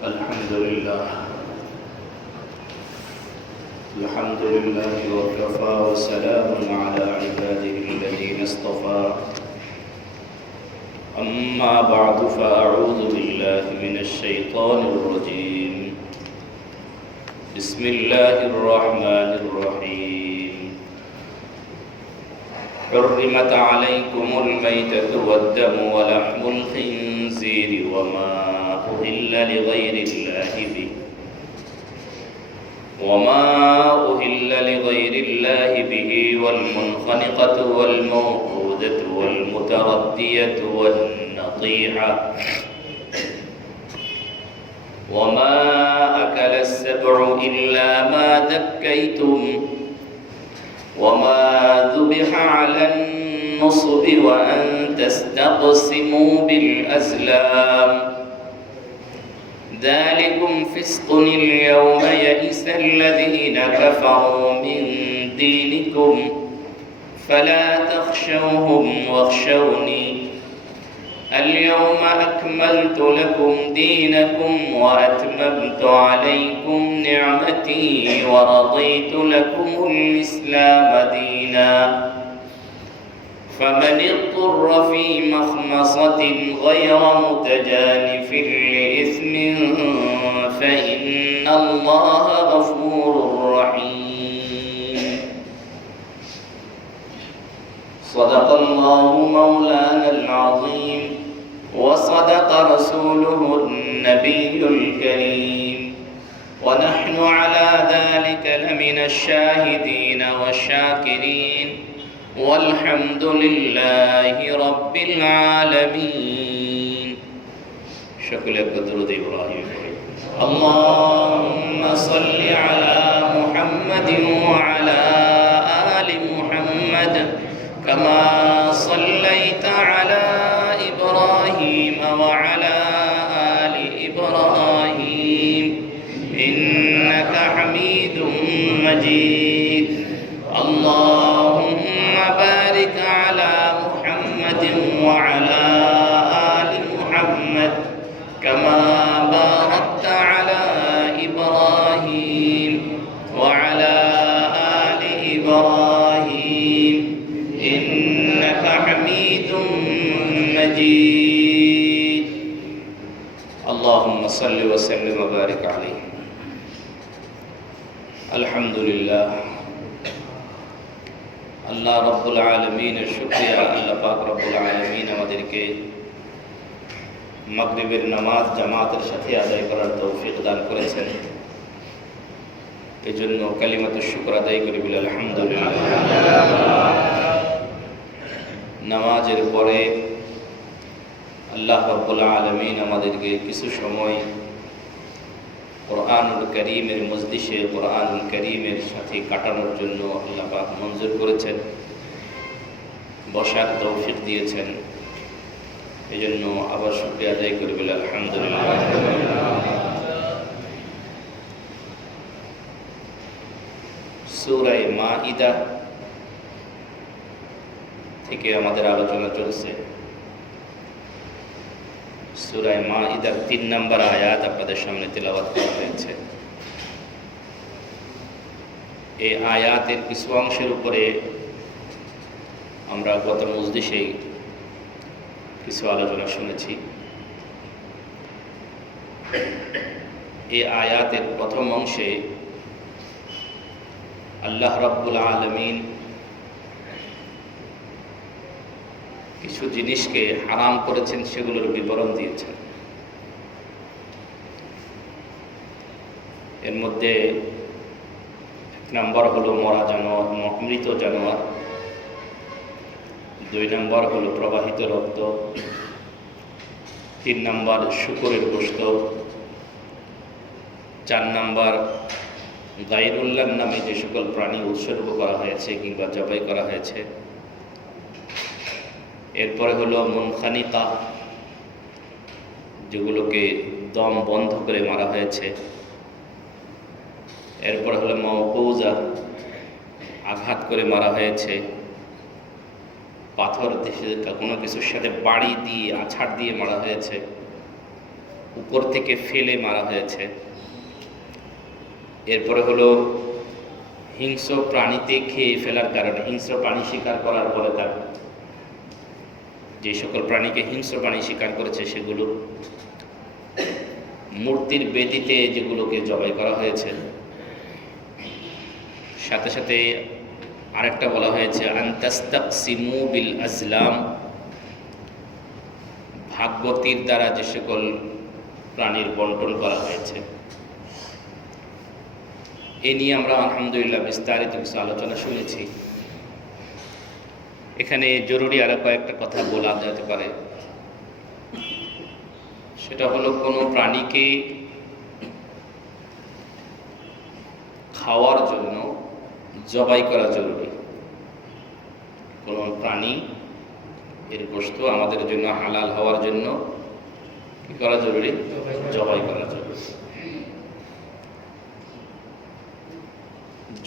الحمد لله وكفى وسلام على عباده الذين اصطفى أما بعد فأعوذ بالله من الشيطان الرجيم بسم الله الرحمن الرحيم حرمت عليكم الميتة والدم ولحم الخنزير وما أهل لغير الله به والمنخنقة والموقوذة والمتردية والنطيحة وما أكل السبع إلا ما ذكيتم وما ذبح على النصب وأن تستقسموا بالأزلام ذلكم فسق اليوم يئس الذين كفروا من دينكم فلا تخشوهم واخشوني اليوم أكملت لكم دينكم وأتممت عليكم نعمتي ورضيت لكم الإسلام دينا فمن اضطر في مخمصة غير متجانف لإثم فإن الله غفور رحيم صدق الله مولانا العظيم وصدق رسوله النبي الكريم ونحن على ذلك لمن الشاهدين والشاكرين والحمد لله رب العالمين شكل درود إبراهيم اللهم صل على محمد وعلى آل محمد كما صليت على إبراهيم وعلى آل إبراهيم إنك حميد مجيد اللهم بارك على محمد وعلى آل محمد كما باركت على إبراهيم وعلى آل إبراهيم إنك حميد مجيد اللهم صل وسلم وبارك عليه الحمد لله আল্লাহ রব্বুল আলামিনের শুকরিয়া আল্লাহ পাক রব্বুল আলামিন আমাদেরকে মাগরিবের নামাজ জামাতের সাথে আদায় করার তৌফিক দান করেছেন এজন্য কালিমাতুশ শুকর আদায় করি বলি আলহামদুলিল্লাহ নামাজের পরে আল্লাহ রব্বুল আলামিন আমাদেরকে কিছু সময় কোরআনুল কারীমের মজলিসে কোরআনুল কারীমের সাথে কাটানোর জন্য আল্লাহ পাক মঞ্জুর করেছেন বসার তৌফিক দিয়েছেন এজন্য আবার শুকরিয়া আদায় করি বলি আলহামদুলিল্লাহ সূরা মাঈদা থেকে আমাদের আলোচনা চলছে সূরা মাঈদার ৩ নম্বর আয়াত আপনাদের সামনে তেলাওয়াত করা হয়েছে এই আয়াতের কিছু অংশের উপরে আমরা গত মজলিসে কিছু আলোচনা শুনেছি এই আয়াতের প্রথম অংশে আল্লাহ রাব্বুল আলামিন কিছু জিনিসকে হারাম করেছেন সেগুলোর বিবরণ দিয়েছেন এর মধ্যে এক নম্বর হলো মরা জানোয়ার মৃত জানোয়ার 2 নম্বর হলো প্রবাহিত রক্ত 3 নম্বর শূকরের গোশত 4 নম্বর গায়রুল্লাহর নামে যে সকল প্রাণী উৎসর্গ করা হয়েছে কিংবা জবাই করা হয়েছে এরপরে হলো মুনখানিকা যেগুলোকে দম বন্ধ করে মারা হয়েছে এরপরে হলো মাওকুজা আঘাত করে মারা হয়েছে পাথর কোনো কিছুর সাথে বাড়ি দিয়ে আছাড় দিয়ে মারা হয়েছে উপর থেকে ফেলে মারা হয়েছে। এরপরে হলো হিংস্র প্রাণীতে খেয়ে ফেলার কারণে, হিংস্র প্রাণী শিকার করার পরে তার যে সকল প্রাণীকে হিংস্র প্রাণী শিকার করেছে সেগুলো, মূর্তির বেদিতে যেগুলোকে জবাই করা হয়েছে, সাথে সাথে আরেকটা বলা হয়েছে আনতাস্তাকসিমু বিল আজলাম, ভাগ্যতীর দ্বারা যে সকল প্রাণীর বন্টন করা হয়েছে। এ নিয়ে আমরা আলহামদুলিল্লাহ বিস্তারিত কিছু আলোচনা শুনেছি। এখানে জরুরি আরো কয়েকটা কথা বলা যেতে পারে। সেটা হলো কোনো প্রাণীকে খাওয়ার জন্য জবাই করা জরুরি। কোনো প্রাণী এর গোশত আমাদের জন্য হালাল হওয়ার জন্য কি করা জরুরি? জবাই করা জরুরি।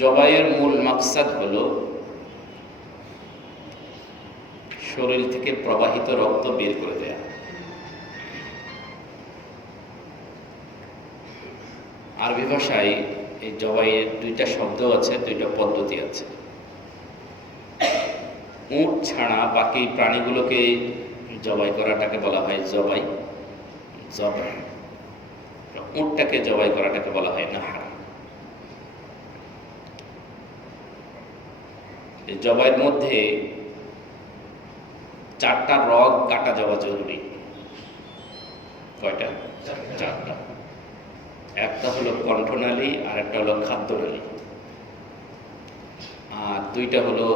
জবাইয়ের মূল মাকসাদ হলো শরীর থেকে প্রবাহিত রক্ত বের করে দেয়া। আরবি ভাষায় এই জবাইয়ের দুইটা শব্দ আছে, দুইটা পদ্ধতি আছে। উট ছাড়া বাকি প্রাণীগুলোকে জবাই করাটাকে বলা হয় জবাই। উটটাকে জবাই করাটাকে বলা হয় নাহার। এই জবাইয়ের মধ্যে 4টা রগ কাটা যাওয়া জরুরি। কয়টা? 4টা। একটা হলো কণ্ঠনালী, আর একটা হলো খাদ্যনালী, আর 2টা হলো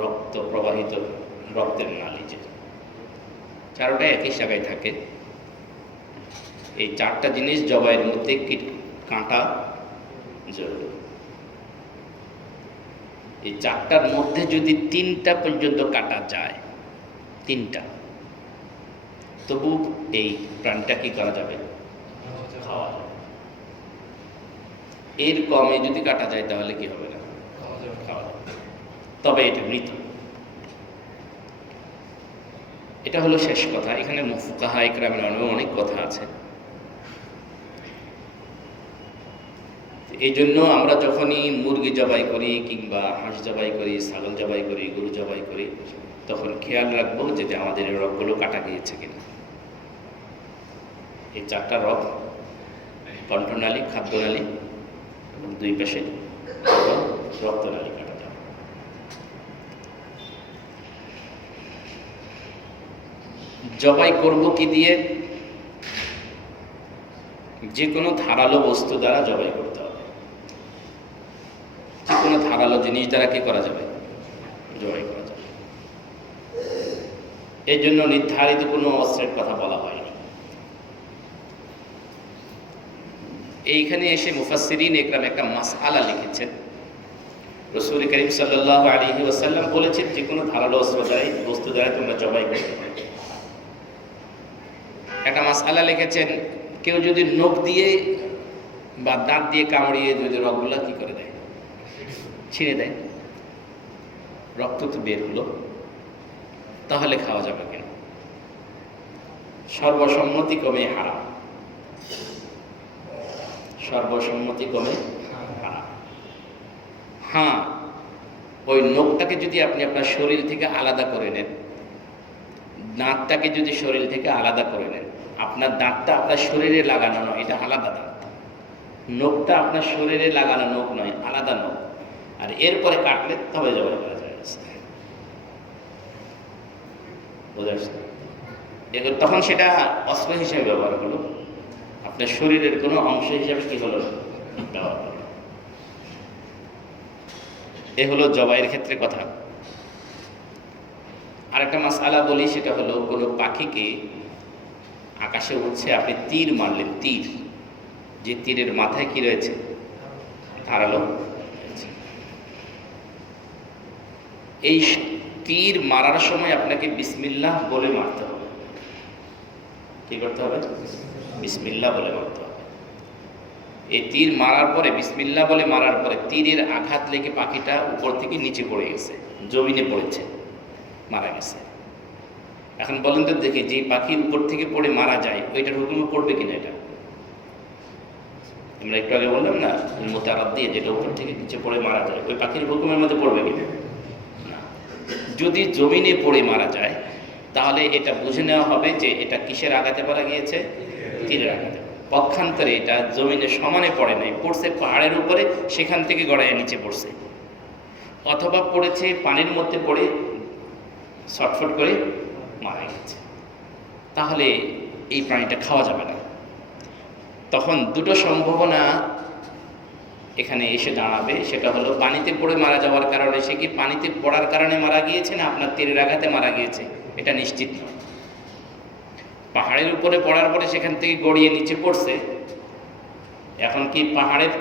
রক্ত প্রবাহিত রক্তের নালী। যে 4টা একই জায়গায় থাকে। এই 4টা জিনিস জবাইয়ের মধ্যে কাটা জরুরি। এই 4টার মধ্যে যদি 3টা পর্যন্ত কাটা যায়, 3টা, তবু এই প্রাণীটা কি করা যাবে? খাওয়া যাবে। এর কমে যদি কাটা যায় তাহলে কি হবে না? খাওয়া যাবে। তবে এটা মৃত। এটা হলো শেষ কথা। এখানে ফুকাহা ইকরামের অনেক কথা আছে। এই জন্য আমরা যখনই মুরগি জবাই করি কিংবা হাঁস জবাই করি, ছাগল জবাই করি, গরু জবাই করি, তখন খেয়াল রাখবো যে আমাদের এই রগগুলো কাটা গিয়েছে কিনা। এই 4টা রগ, কণ্ঠনালী, খাদ্যনালী এবং 2 পাশে রক্তনালী কাটা যাবে। জবাই করব কি দিয়ে? যে কোনো ধারালো বস্তু দ্বারা জবাই করতে হবে। যে কোনো ধারালো জিনিস দ্বারা কি করা যাবে? জবাই করা যাবে। এই জন্য নির্ধারিত কোনো অস্ত্রের কথা বলা হয়নি। এইখানে এসে মুফাসসিরিন ইকরাম একটা মাসআলা লিখেছেন। রাসূল করিম সাল্লাল্লাহু আলাইহি ওয়াসাল্লাম বলেছেন যে কোনো ধারালো অস্ত্র দ্বারা, বস্তু দ্বারা তোমরা জবাই করতে পারো। একটা মাসআলা লিখেছেন, কেউ যদি নখ দিয়ে বা দাঁত দিয়ে কামড়িয়ে যদি রগগুলা কি করে দেয়? ছিঁড়ে দেয়, রক্ত তো বের হলো, তাহলে খাওয়া যাবে কিনা? সর্বসম্মতিক্রমে হারাম। সর্বসম্মতিক্রমে হারাম। হ্যাঁ, ওই নখটাকে যদি আপনি আপনার শরীর থেকে আলাদা করে নেন, দাঁতটাকে যদি শরীর থেকে আলাদা করে নেন, আপনার দাঁতটা আপনার শরীরে লাগানো নয়, এটা আলাদা দাঁত। নখটা আপনার শরীরে লাগানো নখ নয়, আলাদা নখ। আর এরপরে কাটলে তবে জবাই করা যায়। বোঝা যাচ্ছে? তখন সেটা অস্ত্র হিসেবে ব্যবহার হলো, আপনার শরীরের কোনো অংশ হিসেবে কি হলো? ব্যবহার হলো। এ হলো জবাইয়ের ক্ষেত্রে কথা। আরেকটা মাসআলা বলি, সেটা হলো কোনো পাখিকে আকাশে উঠছে, আপনি তীর মারলেন, তীর, যে তীরের মাথায় কি রয়েছে? ধারালো রয়েছে। এই তীর মারার সময় আপনাকে বিসমিল্লাহ বলে মারতে হবে। কি করতে হবে? বিসমিল্লাহ বলে মারতে হবে। এই তীর মারার পরে, বিসমিল্লাহ বলে মারার পরে তীরের আঘাত লেগে পাখিটা উপর থেকে নিচে পড়ে গেছে, জমিনে পড়েছে, মারা গেছে। এখন বলেন তো দেখি, যে পাখির উপর থেকে পড়ে মারা যায় ওইটার হুকুমে পড়বে কিনা? এটা আমরা একটু আগে বললাম না, মোতারাত দিয়ে যেটা উপর থেকে নিচে পড়ে মারা যায়, ওই পাখির হুকুমের মধ্যে পড়বে কিনা? না। যদি জমিনে পড়ে মারা যায় তাহলে এটা বুঝে নেওয়া হবে যে এটা কিসের আঘাতে মারা গিয়েছে? তীরের আঘাতে। পক্ষান্তরে এটা জমিনে সমানে পড়ে নাই, পড়ছে পাহাড়ের উপরে, সেখান থেকে গড়াইয়া নিচে পড়ছে, অথবা পড়েছে পানির মধ্যে পড়ে ছটফট করে মারা গেছে, তাহলে এই প্রাণীটা খাওয়া যাবে না। তখন দুটো সম্ভাবনা এখানে এসে দাঁড়াবে, সেটা হলো পানিতে পড়ে মারা যাওয়ার কারণে সে কি পানিতে পড়ার কারণে মারা গিয়েছে না আপনার তীরের আঘাতে মারা গিয়েছে, এটা নিশ্চিত নয়। পাহাড়ের উপরে পড়ার পরে সেখান থেকে গড়িয়ে নিচে পড়ছে, এখন কি পাহাড়ের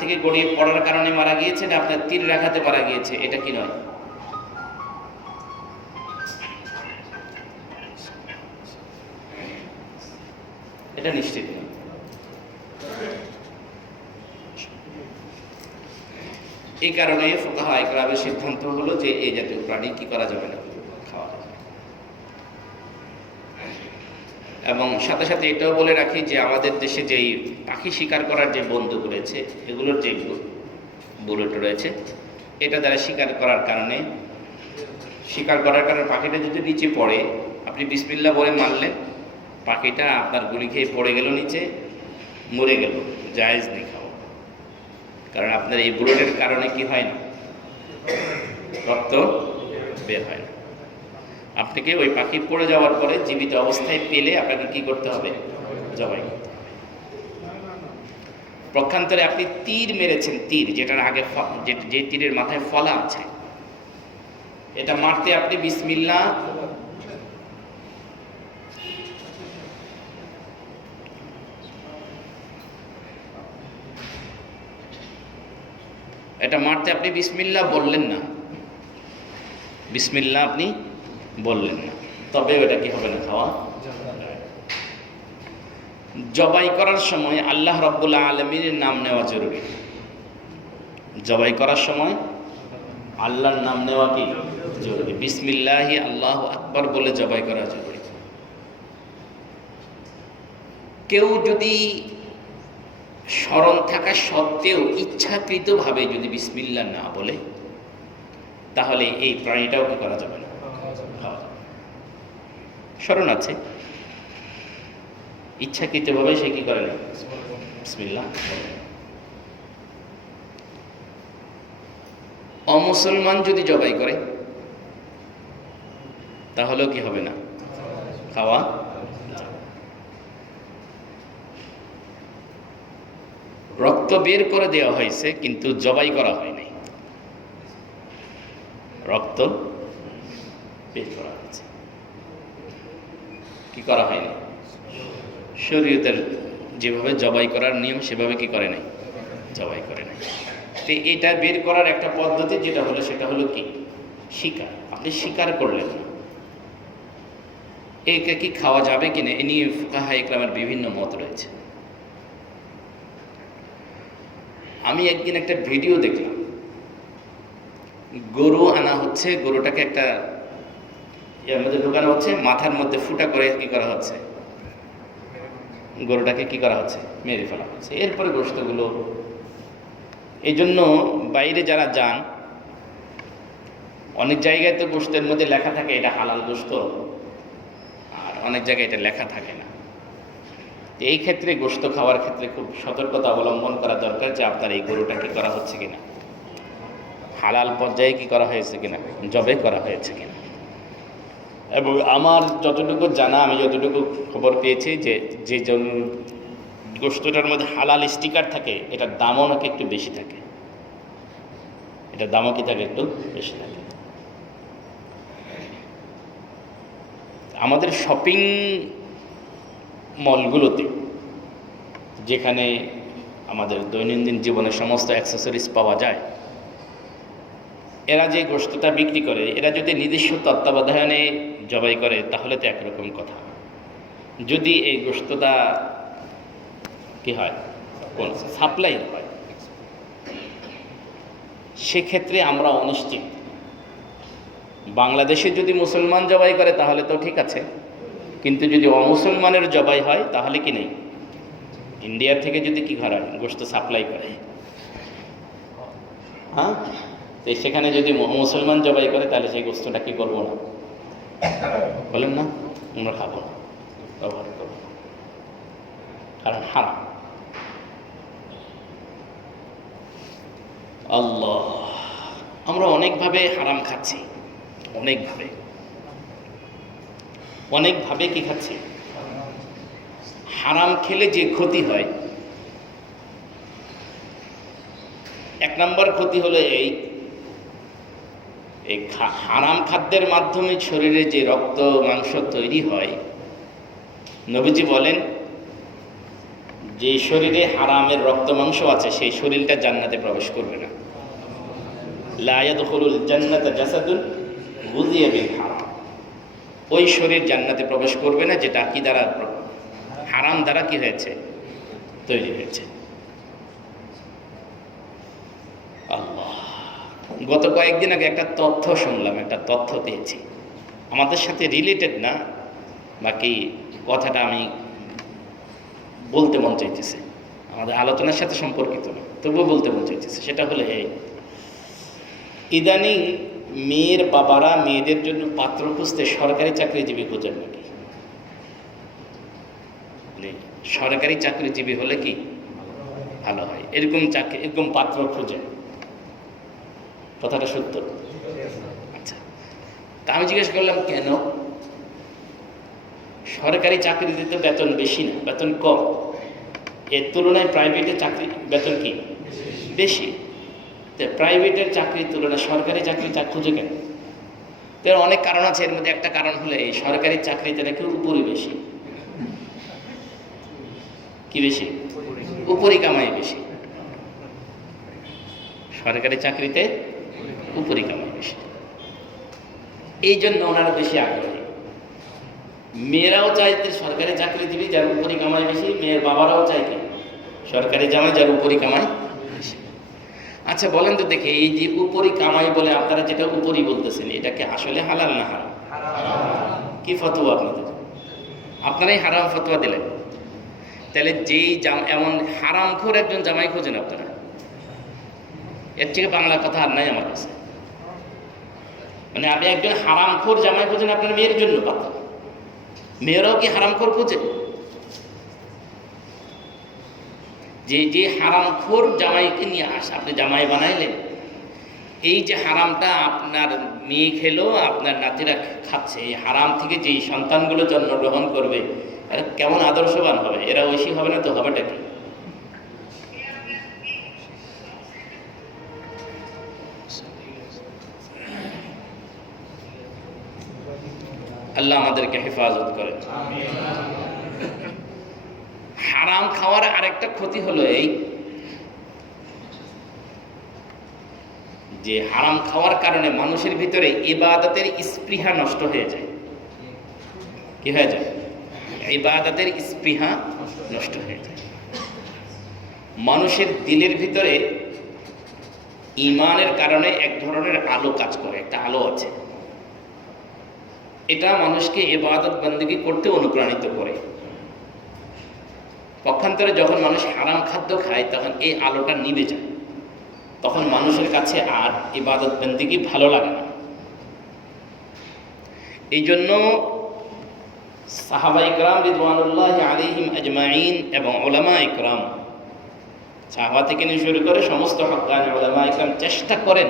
থেকে গড়িয়ে পড়ার কারণে মারা গিয়েছে না আপনার তীরের আঘাতে মারা গিয়েছে, এটা কি নয়? এটা নিশ্চিত নয়। এই কারণে ফুকাহা ইকরামের সিদ্ধান্ত হলো যে এই জাতীয় প্রাণী কি করা যাবে না, খাওয়া যাবে। এবং সাথে সাথে এটাও বলে রাখি যে আমাদের দেশে যেই পাখি শিকার করার যে বন্দুক রয়েছে, এগুলোর যে বুলেট রয়েছে, এটা দ্বারা শিকার করার কারণে পাখিটা যদি নিচে পড়ে, আপনি বিসমিল্লাহ বলে মারলেন, পাখিটা আপনার গুলি খেয়ে পড়ে গেল নিচে, মরে গেল, জায়েজ নেই খাওয়া। কারণ আপনার এই বুলেটের কারণে কি হয় না, রক্ত বের হয় না। আপনাকে ওই পাখি পড়ে যাওয়ার পরে জীবিত অবস্থায় পেলে আপনাকে কি করতে হবে? জবাই করতে হবে। পক্ষান্তরে আপনি তীর মেরেছেন, তীর যেটার আগে যে তীরের মাথায় ফলা আছে, এটা মারতে আপনি বিসমিল্লাহ বললেন না, বিসমিল্লাহ আপনি বললেন না, তবে ওটা কি হবে না, খাওয়া। জবাই করার সময় আল্লাহ রাব্বুল আলামিনের নাম নেওয়া জরুরি। জবাই করার সময় আল্লাহর নাম নেওয়া কি জরুরি? বিসমিল্লাহি আল্লাহু আকবার বলে জবাই করা জরুরি। কেউ যদি স্মরণ থাকা সত্ত্বেও ইচ্ছাকৃতভাবে যদি বিসমিল্লাহ না বলে, তাহলে এই প্রাণীটাও কি করা যাবে না, স্মরণ আছে, ইচ্ছাকৃতভাবে সে কি করে না, বিসমিল্লাহ। অমুসলমান যদি জবাই করে তাহলেও কি হবে না, খাওয়া। রক্ত বের করে দেওয়া হয়েছে কিন্তু জবাই করা হয়নি, রক্ত বের করা হয়েছে, কি করা হয়নি, শরীয়তের যেভাবে জবাই করার নিয়ম সেভাবে কি করে নাই, জবাই করে নাই। তো এটা বের করার একটা পদ্ধতি সেটা হলো কি, শিকার। আপনি শিকার করলেন না, একে কি খাওয়া যাবে কিনা এ নিয়ে ফুকাহা ইকরামের বিভিন্ন মত রয়েছে। আমি একদিন একটা ভিডিও দেখলাম, গরু আনা হচ্ছে, গরুটাকে একটা এর মধ্যে ঢোকানো হচ্ছে, মাথার মধ্যে ফুটা করে কি করা হচ্ছে, গরুটাকে কি করা হচ্ছে, মেরে ফেলা হচ্ছে। এরপরে গোশতগুলো, এই জন্য বাইরে যারা যান, অনেক জায়গায় তো গোশতের মধ্যে লেখা থাকে এটা হালাল গোশত, আর অনেক জায়গায় এটা লেখা থাকে না। এই ক্ষেত্রে গোশত খাওয়ার ক্ষেত্রে খুব সতর্কতা অবলম্বন করা দরকার যে আপনার এই গরুটা কি করা হচ্ছে কিনা, হালাল পর্যায়ে কি করা হয়েছে কিনা, জবে করা হয়েছে কিনা। এবং আমার যতটুকু জানা, আমি যতটুকু খবর পেয়েছি যে গোশতটার মধ্যে হালাল স্টিকার থাকে, এটার দামও নাকি একটু বেশি থাকে, এটার দামও কি থাকে, একটু বেশি থাকে। আমাদের শপিং মলগুলোতে, যেখানে আমাদের দৈনন্দিন জীবনের সমস্ত অ্যাক্সেসরিজ পাওয়া যায়, এরা যে গোশতটা বিক্রি করে, এরা যদি নিজস্ব তত্ত্বাবধানে জবাই করে তাহলে তো একরকম কথা। যদি এই গোশতটা কি হয়, কোন সাপ্লাই হয়, সেক্ষেত্রে আমরা অনিশ্চিত বাংলাদেশে যদি মুসলমান জবাই করে তাহলে তো ঠিক আছে, কিন্তু যদি অমুসলমানের জবাই হয় তাহলে কি নেই? ইন্ডিয়ার থেকে যদি কি করা হয়, গোশত সাপ্লাই করে, হ্যাঁ, তো সেখানে যদি মুসলমান জবাই করে তাহলে সেই গোশতটা কি করবো না, বলেন না, আমরা খাবো না, ব্যবহার করবো না, কারণ হারাম। আল্লাহ, আমরা অনেকভাবে হারাম খাচ্ছি, অনেকভাবে কি খাচ্ছি। হারাম খেলে যে ক্ষতি হয়, এক নম্বর ক্ষতি হলো এই হারাম খাদ্যের মাধ্যমে শরীরে যে রক্ত মাংস তৈরি হয়, নবীজি বলেন যে শরীরে হারামের রক্ত মাংস আছে সেই শরীরটা জান্নাতে প্রবেশ করবে না। লা ইয়াদখুলুল জান্নাতা জাসাদুন গুযিয়া বিল হারাম, ওই শরীর জান্নাতে প্রবেশ করবে না যেটা কি দ্বারা, হারাম দ্বারা কি হয়েছে, তৈরি হয়েছে। আল্লাহ, গত কয়েকদিন আগে একটা তথ্য শুনলাম, একটা তথ্য পেয়েছি, আমাদের সাথে রিলেটেড না, বাকি কথাটা আমি বলতে মন চাইতেছে, আমাদের আলোচনার সাথে সম্পর্কিত না, তবুও বলতে মন চাইতেছে। সেটা হলো এই, ইদানিং মেয়ের বাবারা মেয়েদের জন্য পাত্র খুঁজতে সরকারি চাকরিজীবী খোঁজেন নাকি? সরকারি চাকরিজীবী হলে কি ভালো হয়, এরকম পাত্র খুঁজে, কথাটা সত্য? আচ্ছা, তা আমি জিজ্ঞেস করলাম কেন? সরকারি চাকরি দিতে বেতন বেশি না, বেতন কম, এর তুলনায় প্রাইভেটের চাকরি বেতন কি বেশি। প্রাইভেটের চাকরির তুলনায় সরকারি চাকরি খুঁজে কেন? এর অনেক কারণ আছে, এর মধ্যে একটা কারণ হলো এই সরকারি চাকরিতে নাকি উপরি বেশি। কি বেশি? উপরি কামাই বেশি। সরকারি চাকরিতে উপরি কামাই বেশি, এই জন্য ওনারা বেশি আগ্রহী। মেয়েরাও চাইতে সরকারি চাকরি দিবি যার উপরি কামাই বেশি, মেয়ের বাবারাও চাইতে সরকারি জামাই যার উপরি কামাই বেশি। আচ্ছা বলেন তো দেখে, এই যে উপরি কামাই বলে আপনারা যেটা উপরি বলতেছেন, এটা কি আসলে হালাল না হারাম? কি ফতোয়া আপনাদের? আপনারাই হারাম ফতোয়া দিলেন। তাহলে যেই এমন হারামখোর একজন জামাই খোঁজেন আপনারা, এর থেকে বাংলা কথা আর নাই আমার কাছে। মানে আপনি একজন হারামখোর জামাই খোঁজেন আপনার মেয়ের জন্য, কথা মেয়েরাও কি হারামখোর খোঁজে? যে হারামখোর জামাইকে নিয়ে আপনি জামাই বানাইলেন, এই যে হারামটা আপনার মেয়ে খেলো, আপনার নাতিরা খাচ্ছে, এই হারাম থেকে যেই সন্তানগুলো জন্মগ্রহণ করবে এরা কেমন আদর্শবান হবে? এরা ঐশী হবে না তো হবেটা কি? আল্লাহ আমাদেরকে হেফাজত করে। হারাম খাওয়ার আরেকটা ক্ষতি হলো এই যে হারাম খাওয়ার কারণে মানুষের ভিতরে ইবাদতের স্পৃহা নষ্ট হয়ে যায়। কি হয়ে যায়? ইবাদতের স্পৃহা নষ্ট হয়ে যায়। মানুষের দিলের ভিতরে ঈমানের কারণে এক ধরনের আলো কাজ করে, একটা আলো আছে, এটা মানুষকে ইবাদত বন্দেগী করতে অনুপ্রাণিত করে। পক্ষান্তরে যখন মানুষ হারাম খাদ্য খায় তখন এই আলোটা নিভে যায়, তখন মানুষের কাছে আর ইবাদত বন্দেগী ভালো লাগে না। এই জন্য সাহাবা ইকরাম রিদওয়ানুল্লাহি আলাইহিম আজমাইন এবং উলামা ইকরাম, সাহাবা থেকে নিয়ে শুরু করে সমস্ত হক্কানি উলামা ইকরাম চেষ্টা করেন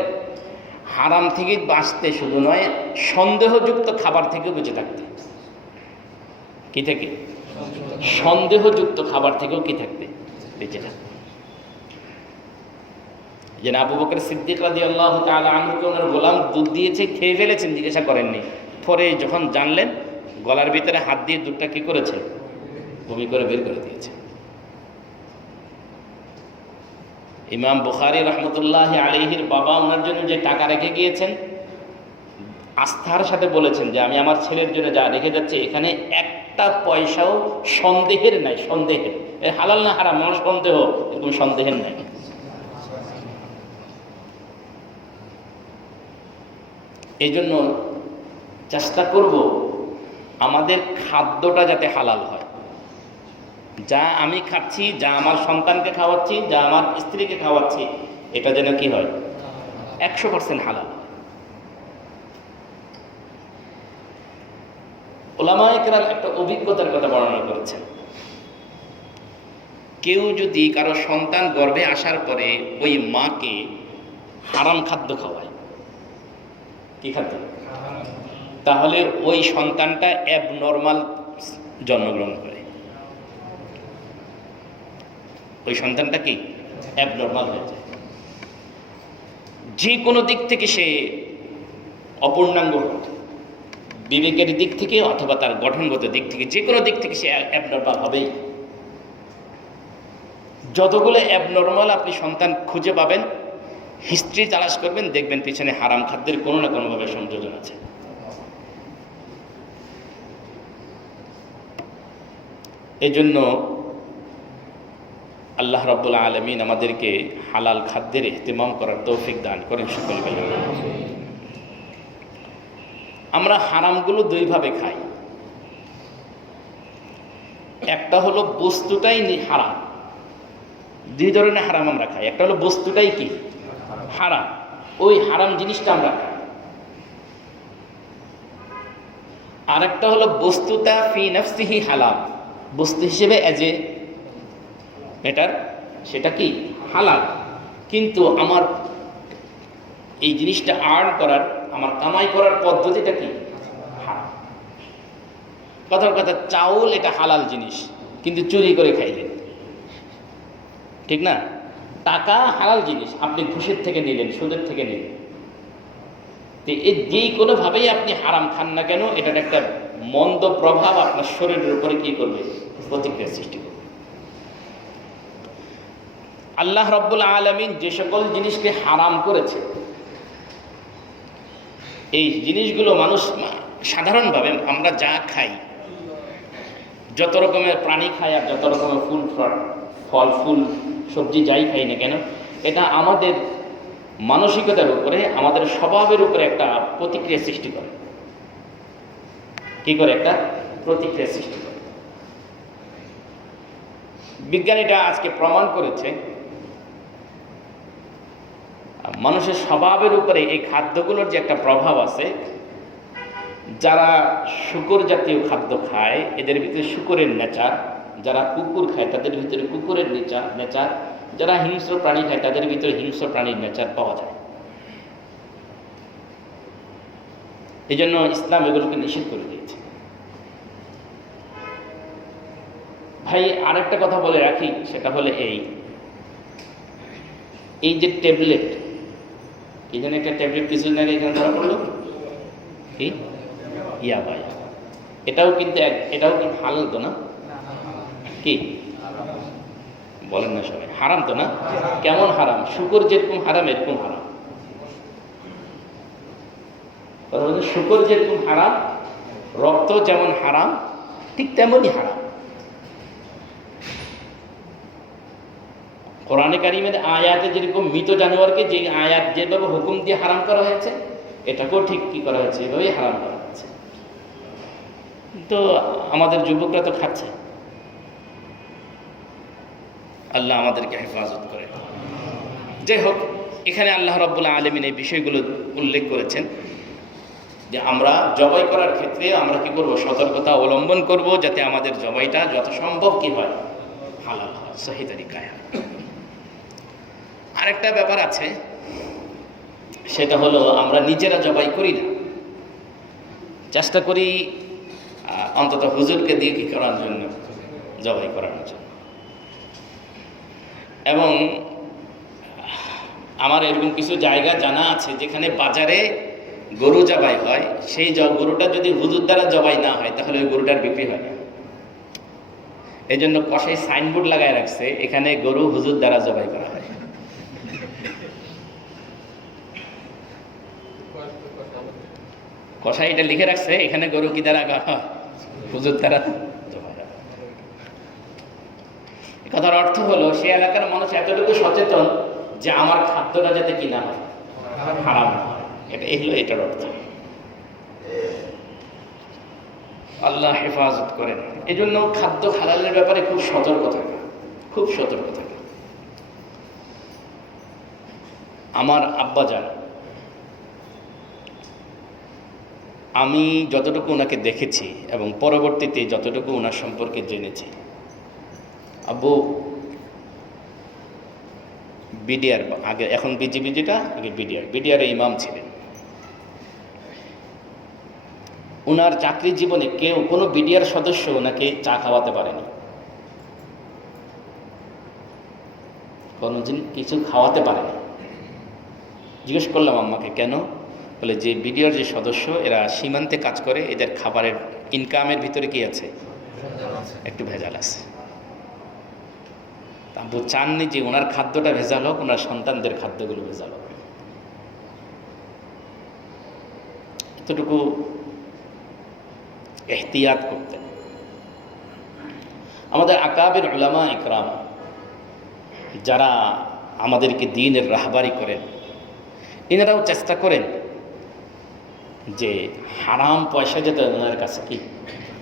হারাম থেকে বাঁচতে, শুধু নয় সন্দেহযুক্ত খাবার থেকে বেঁচে থাকতে। কি থেকে? সন্দেহযুক্ত খাবার থেকেও কি থাকতে? বেঁচে থাকতে। যেন আবু বকর সিদ্দিক রাদিয়াল্লাহু তাআলা আনহুকে ওনার গোলাম দুধ দিয়েছে, খেয়ে ফেলেছেন, জিজ্ঞাসা করেননি, পরে যখন জানলেন গলার ভিতরে হাত দিয়ে দুধটা কি করেছে, বমি করে বের করে দিয়েছে। ইমাম বুখারী রাহমাতুল্লাহি আলাইহির বাবা ওনার জন্য যে টাকা রেখে গিয়েছেন, আস্থার সাথে বলেছেন যে আমি আমার ছেলের জন্য যা রেখে যাচ্ছি এখানে একটা পয়সাও সন্দেহের নাই, সন্দেহের, হালাল না হারাম আমার সন্দেহ, এরকম সন্দেহের নাই। এই জন্য চেষ্টা করব আমাদের খাদ্যটা যাতে হালাল হয়। যা আমি খাচ্ছি, যা আমার সন্তানকে খাওয়াচ্ছি, যা আমার স্ত্রীকে খাওয়াচ্ছি, এটা যেন কি হয় 100% হালাল। উলামায়ে কেরাম একটা অভিজ্ঞতার কথা বর্ণনা করেছেন। কেউ যদি কারো সন্তান গর্ভে আসার পরে ওই মাকে হারাম খাদ্য খাওয়ায়, কি খাদ্য, তাহলে ওই সন্তানটা অ্যাবনর্মাল জন্মগ্রহণ করে। ওই সন্তানটা কি অ্যাবনর্মাল হয়ে যায়, যে কোনো দিক থেকে সে অপূর্ণাঙ্গ, বিবেকের দিক থেকে অথবা তার গঠনগত দিক থেকে, যে কোনো দিক থেকে সে অ্যাবনর্মাল হবেই। যতগুলো অ্যাবনর্মাল আপনি সন্তান খুঁজে পাবেন, হিস্ট্রি তালাশ করবেন, দেখবেন পিছনে হারাম খাদ্যের কোনো না কোনোভাবে সংযোজন আছে। এই জন্য আল্লাহ রাব্বুল আলামিন আমাদেরকে হালাল খাদ্যের ইহতিমাম করার তৌফিক দান করেন সকল ভাই। আমরা হারামগুলো দুইভাবে খাই। একটা হলো বস্তুটাই হারাম, দুই ধরনের হারাম আমরা খাই। একটা হলো বস্তুটাই কি হারাম, ওই হারাম জিনিসটা আমরা খাই। আর একটা হলো বস্তুটা ফি নাফসিহি হালাল, বস্তু হিসেবে এজ এ ম্যাটার সেটা কি হালাল, কিন্তু আমার এই জিনিসটা আর্ন করার, আমার কামাই করার পদ্ধতিটা কি হারাম। কথার কথা, চাউল এটা হালাল জিনিস, কিন্তু চুরি করে খাইলেন, ঠিক না? টাকা হালাল জিনিস, আপনি ঘুষের থেকে নিলেন, সুদের থেকে নিলেন। তো এই যেই কোনোভাবেই আপনি হারাম খান না কেন, এটার একটা মন্দ প্রভাব আপনার শরীরের উপরে কি করবে, প্রতিক্রিয়া সৃষ্টি করবে। আল্লাহ রাব্বুল আলামিন যে সকল জিনিসকে হারাম করেছে, এই জিনিসগুলো মানুষ সাধারণভাবে আমরা যা খাই, যত রকমের প্রাণী খাই আর যত রকমের ফল ফুল সবজি যাই খাই না কেন, এটা আমাদের মানসিকতার উপরে, আমাদের স্বভাবের উপরে একটা প্রতিক্রিয়া সৃষ্টি করে। কি করে? একটা প্রতিক্রিয়া সৃষ্টি করে। বিজ্ঞানীরা আজকে প্রমাণ করেছে মানুষের স্বভাবের উপরে এই খাদ্যগুলোর যে একটা প্রভাব আছে। যারা শূকর জাতীয় খাদ্য খায়, এদের ভিতরে শূকরের নেচার, যারা কুকুর খায় তাদের ভিতরে কুকুরের নেচার, যারা হিংস্র প্রাণী খায় তাদের ভিতরে হিংস্র প্রাণীর নেচার পাওয়া যায়। এই জন্য ইসলাম এগুলোকে নিষেধ করে দিয়েছে। ভাই, আরেকটা কথা বলে রাখি, সেটা হলে এই যে ট্যাবলেট, এই জন্য একটা ট্যাবলেট কিছুদিন আগে এখানে ধরা পড়লো, কি ইয়াবা, এটাও কিন্তু হালাল তো না? কি বলেন না সবাই? হারাম তো না? কেমন হারাম? শূকর যেরকম হারাম এরকম হারাম। শূকর যেরকম হারাম, রক্ত যেমন হারাম, ঠিক তেমনই হারাম। কোরআনে কারিমের আয়াতে যেরকম মৃত জানোয়ারকে যে আয়াত যেভাবে হুকুম দিয়ে হারাম করা হয়েছে, এটাকেও ঠিক কি করা হয়েছে, এভাবেই হারাম করা হয়েছে। তো আমাদের যুবকরা তো খাচ্ছে। আল্লাহ আমাদেরকে হেফাজত করে। যাই হোক, এখানে আল্লাহ রাব্বুল আলামিন এই বিষয়গুলো উল্লেখ করেছেন যে আমরা জবাই করার ক্ষেত্রে আমরা কি করব, সতর্কতা অবলম্বন করব, যাতে আমাদের জবাইটা যত সম্ভব কি হয়, হালাল হয়, সহি তরিকায়। আরেকটা ব্যাপার আছে, সেটা হলো আমরা নিজেরা জবাই করি না, চেষ্টা করি অন্তত হুজুরকে দিয়ে কি করার জন্য, জবাই করানোর জন্য। এবং আমার এরকম কিছু জায়গা জানা আছে যেখানে বাজারে গরু জবাই হয়, সেই গরুটা যদি হুজুর দ্বারা জবাই না হয় তাহলে ওই গরুটার বিক্রি হয় না। এই জন্য কসাই সাইনবোর্ড লাগায় রাখছে, এখানে গরু হুজুর দ্বারা জবাই করা হয়। কসাই এটা লিখে রাখছে, এখানে গরু কি দ্বারা করা হয়, হুজুর দ্বারা জবাই হয়। কথার অর্থ হলো সে এলাকার মানুষ এতটুকু সচেতন যে আমার খাদ্যটা যাতে কিনা হয়, হারাম না হয়। এই হলো এটার অর্থ। আল্লাহ হেফাজত করেন। এই জন্য খাদ্য হালালের ব্যাপারে খুব সতর্ক থাকা, খুব সতর্ক থাকা। আমার আব্বাজান, আমি যতটুকু ওনাকে দেখেছি এবং পরবর্তীতে যতটুকু ওনার সম্পর্কে জেনেছি, আব্বু বিডিআর, আগে এখন বিজিবি, যেটা আগে বিডিআর ইমাম ছিলেন। ওনার চাকরি জীবনে কেউ, কোনো বিডিআর সদস্য ওনাকে চা খাওয়াতে পারেনি, কোনো কিছু খাওয়াতে পারেনি। জিজ্ঞেস করলাম আম্মাকে, কেন? বলে যে বিডিআর যে সদস্য, এরা সীমান্তে কাজ করে, এদের খাবারের ইনকামের ভিতরে কি আছে? একটু ভেজাল আছে। আব্বু চাননি যে ওনার খাদ্যটা ভেজাল হোক, ওনার সন্তানদের খাদ্যগুলো ভেজাল হোক। এতটুকু এহতিয়াত করতেন। আমাদের আকাবির উলামা ইকরাম, যারা আমাদেরকে দ্বীনের রাহবারি করেন, এনারাও চেষ্টা করেন যে হারাম পয়সা যাতে ওনার কাছে কি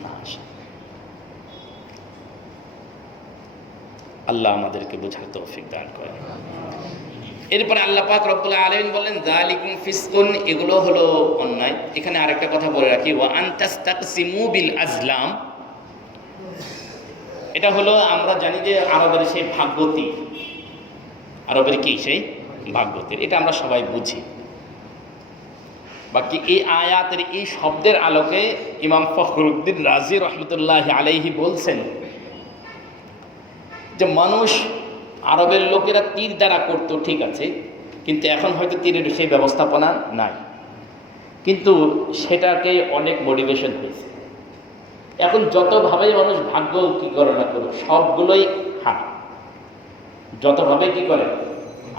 না আসে। আল্লাহ আমাদেরকে বোঝার তৌফিক দান করেন। এরপরে আল্লাহ পাক রব্বুল আলামিন বলেন, যালিকুম ফিসকুন, এগুলো হলো অন্যায়। এখানে আরেকটা কথা বলে রাখি, ওয়া আনতাস্তাকসিমু বিল আজলাম, এটা হলো, আমরা জানি যে আরবের সেই ভাগ্যতি, আরবের কি সেই ভাগ্যতির, এটা আমরা সবাই বুঝি। বাকি এই আয়াতের এই শব্দের আলোকে ইমাম ফখরুদ্দিন রাজি রহমতুল্লাহ আলাইহি বলছেন যে মানুষ, আরবের লোকেরা তীর দ্বারা করতো, ঠিক আছে, কিন্তু এখন হয়তো তীরের সেই ব্যবস্থাপনা নাই, কিন্তু সেটাকে অনেক মোটিভেশন হয়েছে। এখন যতভাবে মানুষ ভাগ্য কি গণনা করুক, সবগুলোই হারাম। যতভাবে কি করেন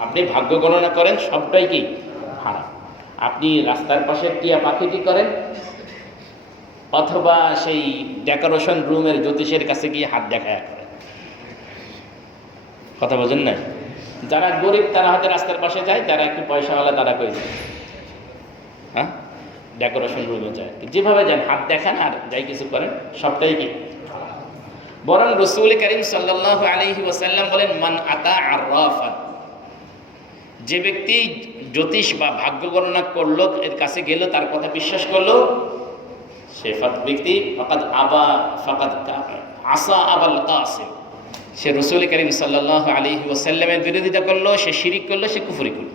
আপনি ভাগ্য গণনা করেন, সবটাই কি হারাম। আপনি রাস্তার পাশে টিয়া পাখি কি করেন, অথবা সেই ডেকোরেশন রুমের জ্যোতিষের কাছে গিয়ে হাত দেখায় করেন। কথা বোঝেন না? যারা গরিব তারা হয়তো রাস্তার পাশে যায়, যারা একটু পয়সাওয়ালা তারা কই যায়, হ্যাঁ, ডেকোরেশন রুমে যায়, যেভাবে যান হাত দেখান আর যাই কিছু করেন, সবটাই কি। বরং রাসূল করিম সাল্লাল্লাহু আলাইহি ওয়াসাল্লাম বলেন, মান আতা আররাফান, যে ব্যক্তি জ্যোতিষ বা ভাগ্য গণনা করলো, এর কাছে গেল, তার কথা বিশ্বাস করলো, সে ব্যক্তি ফাকাদ আসা আবাল কাসিম, সে রাসূল করিম সাল্লাল্লাহু আলাইহি ওয়াসাল্লামের বিরোধিতা করলো, সে শিরিক করলো, সে কুফরি করলো।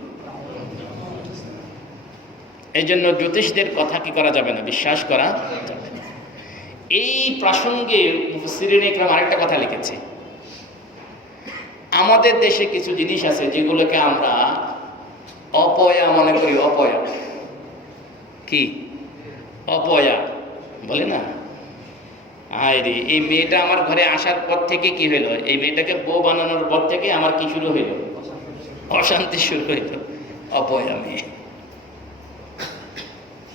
এই জন্য জ্যোতিষদের কথা কি করা যাবে না, বিশ্বাস করা যাবে না। এই প্রসঙ্গে মুফাসসিরিন ইকরাম আরেকটা কথা লিখেছে, আমাদের দেশে কিছু জিনিস আছে যেগুলোকে আমরা অপয়া মনে করি। অপয়া কি? অপয়া বলে না? হায় রে, এই মেয়েটা আমার ঘরে আসার পর থেকে কি হইল, এই মেয়েটাকে বউ বানানোর পর থেকে আমার কি শুরু হইল? অশান্তি শুরু হইল। অপয়া মেয়ে,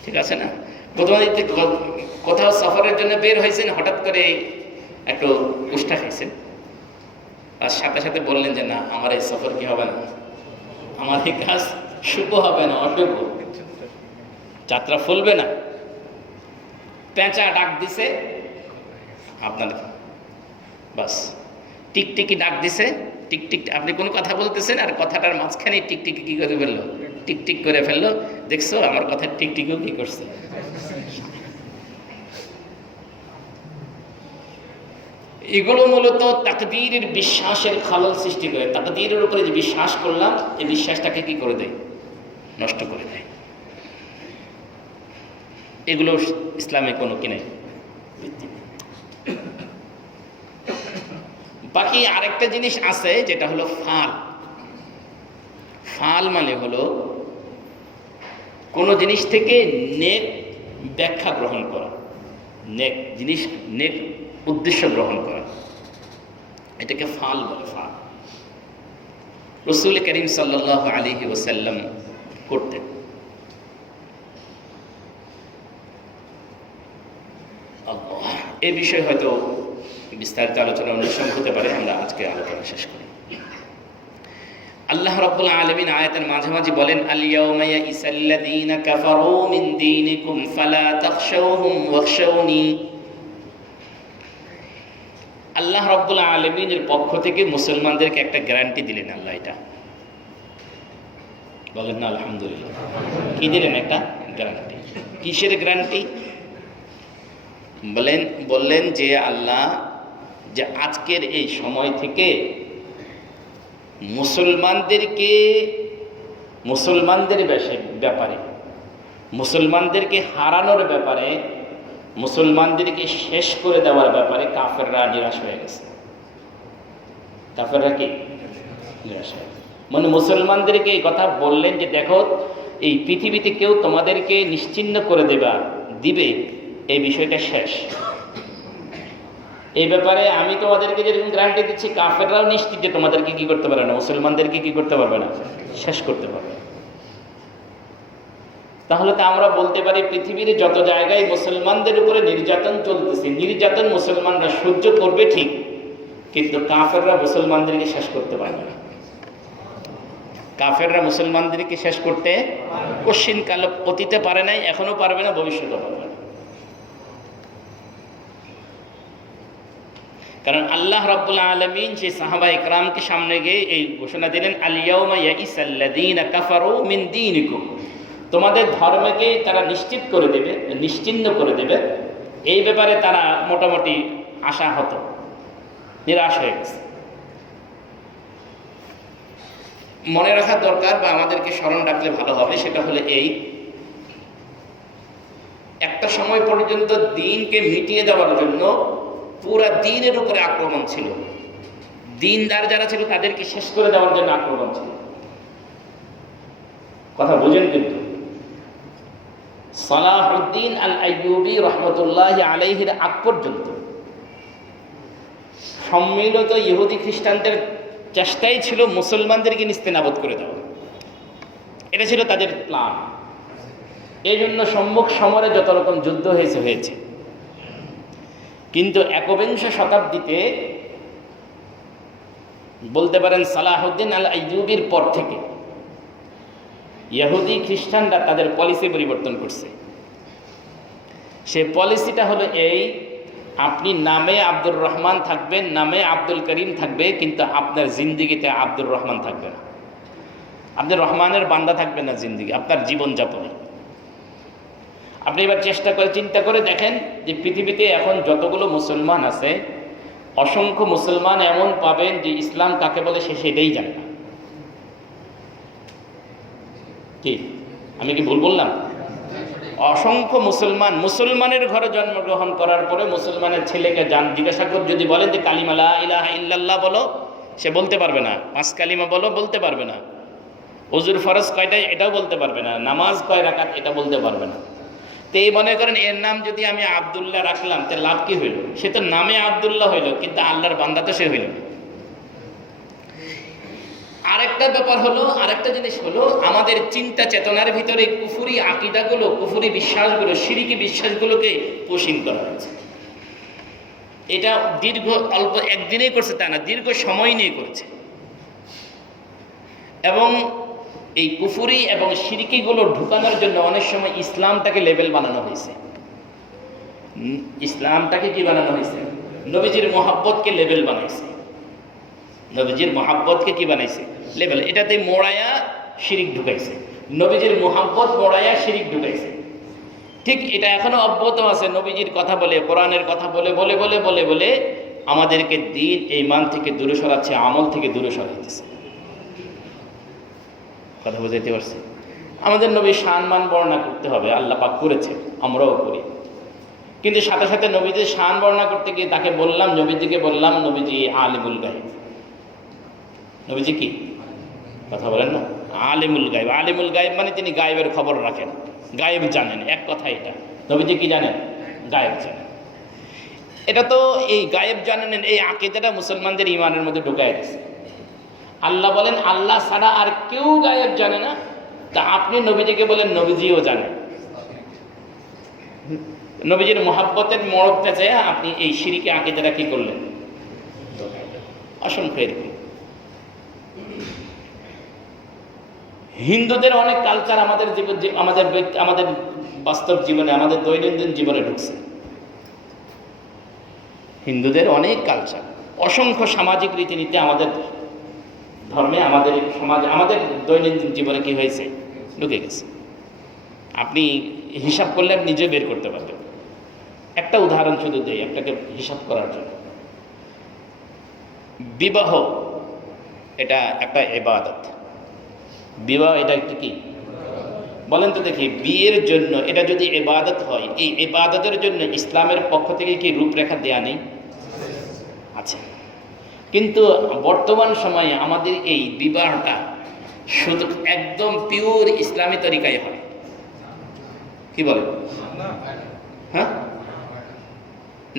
ঠিক আছে না? প্রথমে কোথাও সফরের জন্য বের হয়েছেন, হঠাৎ করে একটু উষ্ঠা খাইছেন, আর সাথে সাথে বললেন যে না, আমার এই সফর কি হবে না, আমার এই কাজ শুভ হবে না, অশুভ, যাত্রা ফুলবে না। পেঁচা ডাক দিছে আপনার, বাস টিকটিকি ডাক দিছে, টিকটিক, আপনি কোনো কথা বলতেছেন আর কথাটার মাঝখানে টিকটিকি কি করে ফেললো, টিকটিক করে ফেললো। দেখছো আমার কথা টিকটিকিও কি করছে। এগুলো মূলত তাকদীরের বিশ্বাসের খলল সৃষ্টি করে। তাকদীরের উপরে যে বিশ্বাস করলাম, এই বিশ্বাসটাকে কি করে দেয়? নষ্ট করে দেয়। এগুলো ইসলামে কোনো কি নেই, ভিত্তি নেই। বাকি আরেকটা জিনিস আছে, যেটা হলো ফাল। ফাল মানে হলো কোনো জিনিস থেকে নেক ব্যাখ্যা গ্রহণ করা, নেক জিনিস, নেক উদ্দেশ্য গ্রহণ করা, এটাকে ফাল বলে। ফাল রাসূল করিম সাল্লাল্লাহু আলাইহি ওয়াসাল্লাম করতেন। এই বিষয়ে হয়তো বিস্তারিত আলোচনা অনুষ্ঠান হতে পারে, আমরা আজকে আলোচনা শেষ করি। আল্লাহ রাব্বুল আলামিন আয়াতের মাঝামাঝি বলেন, আল ইয়াউমা ইয়াইসাল্লাযীনা কাফারু মিন দীনিকুম ফালা তাখশাওহুম ওয়াখশাওনি আল্লাহ রাব্বুল আলামিনের পক্ষ থেকে মুসলমানদেরকে একটা গ্যারান্টি দিলেন। আল্লাহ এটা বলেন না আলহামদুলিল্লাহ। কি দিলেন? একটা গ্যারান্টি। কিসের গ্যারান্টি? বললেন যে আল্লাহ যে আজকের এই সময় থেকে মুসলমানদের ব্যাপারে, মুসলমানদেরকে হারানোর ব্যাপারে, মুসলমানদেরকে শেষ করে দেওয়ার ব্যাপারে কাফেররা নিরাশ হয়ে গেছে। কাফেররা কি নিরাশ হয়ে গেছে? মানে মুসলমানদেরকে এই কথা বললেন যে দেখো, এই পৃথিবীতে কেউ তোমাদেরকে নিশ্চিহ্ন করে দিবে এই বিষয়টা শেষ। এই ব্যাপারে আমি তোমাদেরকে যেরকম গ্যারান্টি দিচ্ছি, কাফেররাও নিশ্চিত যে তোমাদেরকে কি করতে পারবে না, মুসলমানদেরকে কি করতে পারবে না, শেষ করতে পারবে। তাহলে তো আমরা বলতে পারি পৃথিবীর যত জায়গায় মুসলমানদের উপরে নির্যাতন চলতেছে, নির্যাতন মুসলমানরা সহ্য করবে ঠিক, কিন্তু কাফেররা মুসলমানদেরকে শেষ করতে পারবে না। কাফেররা মুসলমানদেরকে শেষ করতে কশিন কাল অতীতে পারে নাই, এখনো পারবে না, ভবিষ্যতে পারবে না। কারণ আল্লাহ রাব্বুল আলামিন যে সাহাবা ইকরামকে সামনে গিয়ে এই ঘোষণা দিলেন, আল ইয়াউমা ইয়াইসাল্লাযীনা কাফারু মিন দীনিকুম, তোমাদের ধর্মকে তারা নিশ্চিহ্ন করে দেবে। এই ব্যাপারে তারা মোটামুটি আশাহত, নিরাশ হয়ে গেছে। মনে রাখা দরকার বা আমাদেরকে স্মরণ রাখলে ভালো হবে, সেটা হলো এই, একটা সময় পর্যন্ত দ্বীনকে মিটিয়ে দেওয়ার জন্য পুরা দ্বীনের উপরে আক্রমণ ছিল। দ্বীনদার যারা ছিল তাদেরকে শেষ করে দেওয়ার জন্য আক্রমণ ছিল। কথা বুঝেন? কিন্তু সালাহুদ্দিন আল আইয়ুবী রহমতুল্লাহ আলাইহির আগ পর্যন্ত সম্মিলিত ইহুদি খ্রিস্টানদের চেষ্টাই ছিল মুসলমানদেরকে নিস্তেনাবুদ করে দেওয়া। এটা ছিল তাদের প্ল্যান। এই জন্য সম্মুখ সমরে যত রকম যুদ্ধ হয়েছে। কিন্তু একবিংশ শতাব্দীতে বলতে পারেন সালাহুদ্দিন আল আইয়ুবীর পর থেকে ইহুদি খ্রিস্টানরা তাদের পলিসি পরিবর্তন করছে। সে পলিসিটা হলো এই, আপনি নামে আব্দুর রহমান থাকবেন, নামে আব্দুল করিম থাকবে, কিন্তু আপনার জিন্দিগিতে আব্দুর রহমান থাকবে না, আব্দুর রহমানের বান্দা থাকবে না জিন্দিগি, আপনার জীবনযাপনে। আপনি এবার চিন্তা করে দেখেন যে পৃথিবীতে এখন যতগুলো মুসলমান আছে, অসংখ্য মুসলমান এমন পাবেন যে ইসলাম কাকে বলে সে সেটাই জানে না। কি আমি কি ভুল বললাম? অসংখ্য মুসলমানের ঘরে জন্মগ্রহণ করার পরে মুসলমানের ছেলেকে জিজ্ঞাসা করে যদি বলেন যে কালিমা লা ইলাহা ইল্লাল্লাহ বলো, সে বলতে পারবে না। 5 কালিমা বলো, বলতে পারবে না। ওযুর ফরজ কয়টা, এটাও বলতে পারবে না। নামাজ কয় রাকাত, এটা বলতে পারবে না। তো এই মনে করেন এর নাম যদি আমি আব্দুল্লাহ রাখলাম, তো লাভ কি হইল? সে তো নামে আব্দুল্লাহ হইল, কিন্তু আল্লাহর বান্দা তো সে হইল না। আরেকটা জিনিস হলো, আমাদের চিন্তা চেতনার ভিতরে কুফরি আকীদাগুলো, কুফরি বিশ্বাসগুলো, শিরকি বিশ্বাসগুলোকে পোষণ করা হয়েছে। এটা অল্প একদিনেই করছে তা না, দীর্ঘ সময় নিয়ে করছে। এবং এই কুফরি এবং শিরকিগুলো ঢুকানোর জন্য অনেক সময় ইসলামটাকে লেভেল বানানো হয়েছে। ইসলামটাকে কি বানানো হয়েছে? নবীজির মহাব্বতকে লেভেল বানাইছে। নবীজির মহাব্বতকে কি বানাইছে? লেভেল। এটাতে মোড়ায়া শিরিক ঢুকাইছে, নবীজির মহাব্বত মোড়ায়া শিরিক ঢুকাইছে। ঠিক এটা এখনো অব্যাহত আছে। নবীজির কথা বলে, কোরআনের কথা বলে বলে বলে বলে বলে আমাদেরকে দ্বীন, ঈমান থেকে দূরে সরাচ্ছে, আমল থেকে দূরে সরাইতেছে। কথা বুঝাইতে পারছি? আমাদের নবীর শান-মান বর্ণনা করতে হবে, আল্লাহ পাক করেছে, আমরাও করি। কিন্তু সাথে সাথে নবীজির শান বর্ণনা করতে গিয়ে নবীজিকে বললাম নবীজি আলিমুল গায়ব। নবীজি কি? কথা বলেন না, আলিমুল গায়ব। আলিমুল গায়ব মানে তিনি গায়েবের খবর রাখেন, গায়েব জানেন। এক কথা এটা, নবীজি কি জানেন? গায়েব জানেন। এটা তো এই গায়েব জানেন, এই আকীদাটা মুসলমানদের ঈমানের মধ্যে ঢুকায় দিয়েছে। আল্লাহ বলেন আল্লাহ ছাড়া আর কেউ গায়েব জানে না, তা আপনি নবীজিকে বলেন নবীজিও জানেন। নবীজির মহাব্বতের মরকটা চায় আপনি এই শিরকি আকীদাটা কি করলেন? অসংখ্য এরকম। হিন্দুদের অনেক কালচার আমাদের বাস্তব জীবনে, আমাদের দৈনন্দিন জীবনে ঢুকছে। হিন্দুদের অনেক কালচার অসংখ্য সামাজিক রীতিনীতি আমাদের ধর্মে, আমাদের সমাজে, আমাদের দৈনন্দিন জীবনে কি হয়েছে, ঢুকে গেছে। আপনি হিসাব করলে নিজে বের করতে পারবেন। একটা উদাহরণ শুধু দেই আপনাকে হিসাব করার জন্য। বিবাহ এটা একটা ইবাদত। বিবাহ এটা একটি কি বলেন তো দেখি, বিয়ের জন্য এটা যদি ইবাদত হয়, এই ইবাদতের জন্য ইসলামের পক্ষ থেকে কি রূপরেখা দেয়া নেই? আচ্ছা, কিন্তু বর্তমান সময়ে আমাদের এই বিবাহটা শুধু একদম পিওর ইসলামী তরিকায় হয়। কি বলে? হ্যাঁ,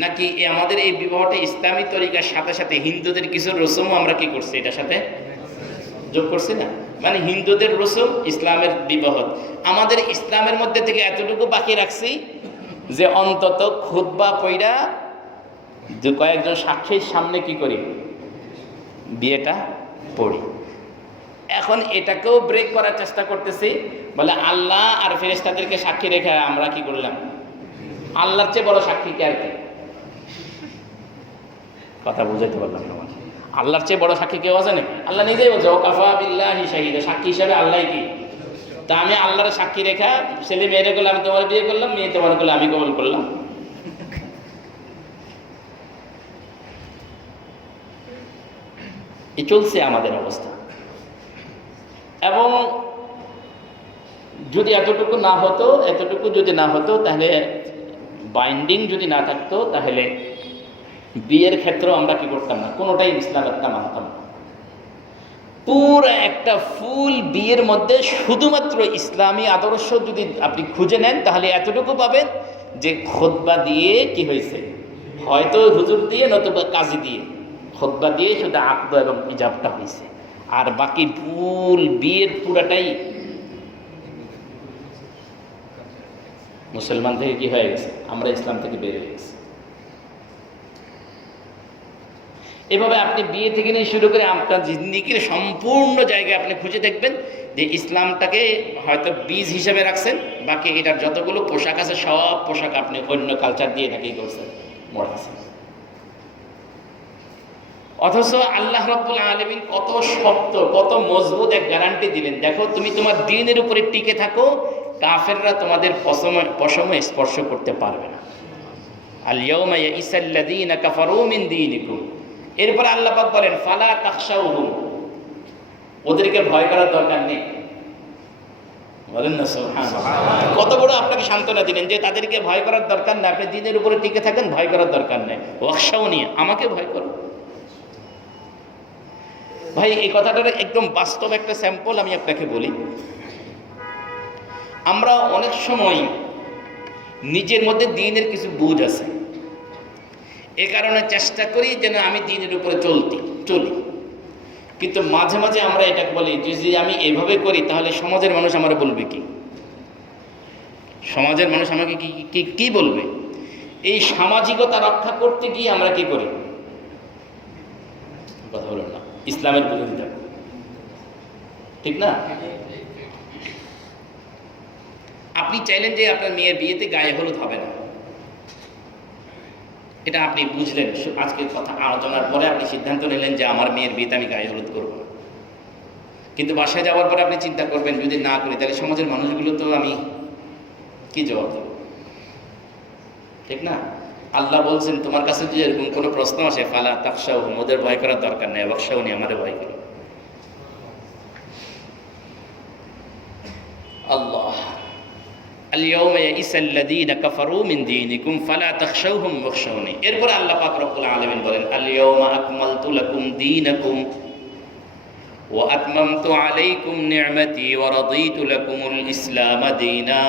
নাকি আমাদের এই বিবাহটা ইসলামী তরিকার সাথে সাথে হিন্দুদের কিছু রসমও আমরা কি করছি এটার সাথে যোগ করছি না? মানে হিন্দুদের রসম, ইসলামের বিবাহ, আমাদের ইসলামের মধ্যে থেকে এতটুকু বাকি রাখছি যে অন্তত খুতবা পইড়া কয়েকজন সাক্ষীর সামনে কি করি, বিয়েটা পড়ি। এখন এটাকেও ব্রেক করার চেষ্টা করতেছি, বলে আল্লাহ আর ফেরেশতাদেরকে সাক্ষী রেখে আমরা কি করলাম? আল্লাহর চেয়ে বড় সাক্ষী কে আর কি? কথা বুঝাইতে পারলাম না। আল্লাহর চেয়ে বড় সাক্ষী কেউ আছে নাকি? আল্লাহ নিজেই বলছে ওয়াকাফা বিল্লাহি শাহিদা, সাক্ষী হিসাবে আল্লাহ কি। তা আমি আল্লাহর সাক্ষী রেখা ছেলে মেয়েরে করলে আমি তোমার বিয়ে করলাম, মেয়ে তোমার করলে আমি কবল করলাম। এই চলছে আমাদের অবস্থা। এবং যদি এতটুকু যদি না হতো তাহলে বাইন্ডিং যদি না থাকতো তাহলে বিয়ের ক্ষেত্রেও আমরা কি করতাম না, কোনোটাই ইসলাম একটা মানতাম না। পুরো একটা ফুল বিয়ের মধ্যে শুধুমাত্র ইসলামী আদর্শ যদি আপনি খুঁজে নেন তাহলে এতটুকু পাবেন যে খুতবা দিয়ে কি হয়েছে, হয়তো হুজুর দিয়ে নতুবা কাজী দিয়ে, খুতবা দিয়ে শুধু আকদ এবং ইজাবটা হয়েছে, আর বাকি ফুল বিয়ের পুরাটাই মুসলমান থেকে কি হয়ে গেছে, আমরা ইসলাম থেকে বের হয়ে গেছি। এভাবে আপনি বিয়ে থেকে নিয়ে শুরু করে আপনার জিন্দিগির সম্পূর্ণ জায়গায় আপনি খুঁজে দেখবেন যে ইসলামটাকে হয়তো বীজ হিসেবে রাখছেন, বাকি এটার যতগুলো পোশাক আছে সব পোশাক আপনি অন্য কালচার দিয়ে এটাকেই করছেন, মরাচ্ছেন। অথচ আল্লাহ রাব্বুল আলামিন কত শক্ত, কত মজবুত এক গ্যারান্টি দিলেন, দেখো তুমি তোমার দ্বীনের উপরে টিকে থাকো, কাফেররা তোমাদের পশম স্পর্শ করতে পারবে না। আল ইয়াউমা ইয়াইসাল্লাযীনা কাফারু মিন দীনিকুম। এরপরে আল্লাহ পাক বলেন ফালা তাখশাউহুম, ওদেরকে ভয় করার দরকার নেই। বলেন না সুবহানাল্লাহ। কত বড় আপনাকে সান্ত্বনা দিলেন যে তাদেরকে ভয় করার দরকার না, আপনি দ্বীনের উপরে টিকে থাকেন, ভয় করার দরকার নেই। ওয়াখশাউনি, আমাকে ভয় করো। ভাই এই কথাটার একদম বাস্তব একটা স্যাম্পল আমি আপনাকে বলি। আমরা অনেক সময় নিজের মধ্যে দ্বীনের কিছু বুঝ আছে, এ কারণে চেষ্টা করি যেন আমি দ্বীনের উপরে চলি, কিন্তু মাঝে মাঝে আমরা এটাকে বলি যে যদি আমি এভাবে করি তাহলে সমাজের মানুষ আমার বলবে কি, সমাজের মানুষ আমাকে কি বলবে। এই সামাজিকতা রক্ষা করতে গিয়ে আমরা কি করি, কথা বলেন না, ইসলামের বিরোধিতা, ঠিক না? আপনি চাইলেন যে আপনার মেয়ের বিয়েতে গায়ে হলুদ হবে না, এটা আপনি বুঝলেন আজকের কথা আলোচনার পরে, আপনি সিদ্ধান্ত নিলেন যে আমার মেয়ের বিয়েতে আমি গায়ে হলুদ করব। কিন্তু বাসায় যাওয়ার পরে আপনি চিন্তা করবেন যদি না করি তাহলে সমাজের মানুষগুলো তো আমি কি জবাব দেব, ঠিক না? আল্লাহ বলছেন তোমার কাছে যদি এরকম কোনো প্রশ্ন আসে ফালা তাখশাউহুম, ওদের ভয় করার দরকার নেই, ওয়াখশাউনি, আমাদের ভয় করো। আল্লাহ আল-ইয়াওমা ইয়াইসাল্লাযীনা কাফারু মিন দীনিকুম ফালা তাখশাউহুম ওয়াখশাউনি। এরপর আল্লাহ পাক রব্বুল আলামিন বলেন আল-ইয়াওমা আকমালতু লাকুম দীনাকুম ওয়া আতমামতু আলাইকুম নি'মাতি ওয়া রাদীতু লাকুমুল ইসলাম দীনা।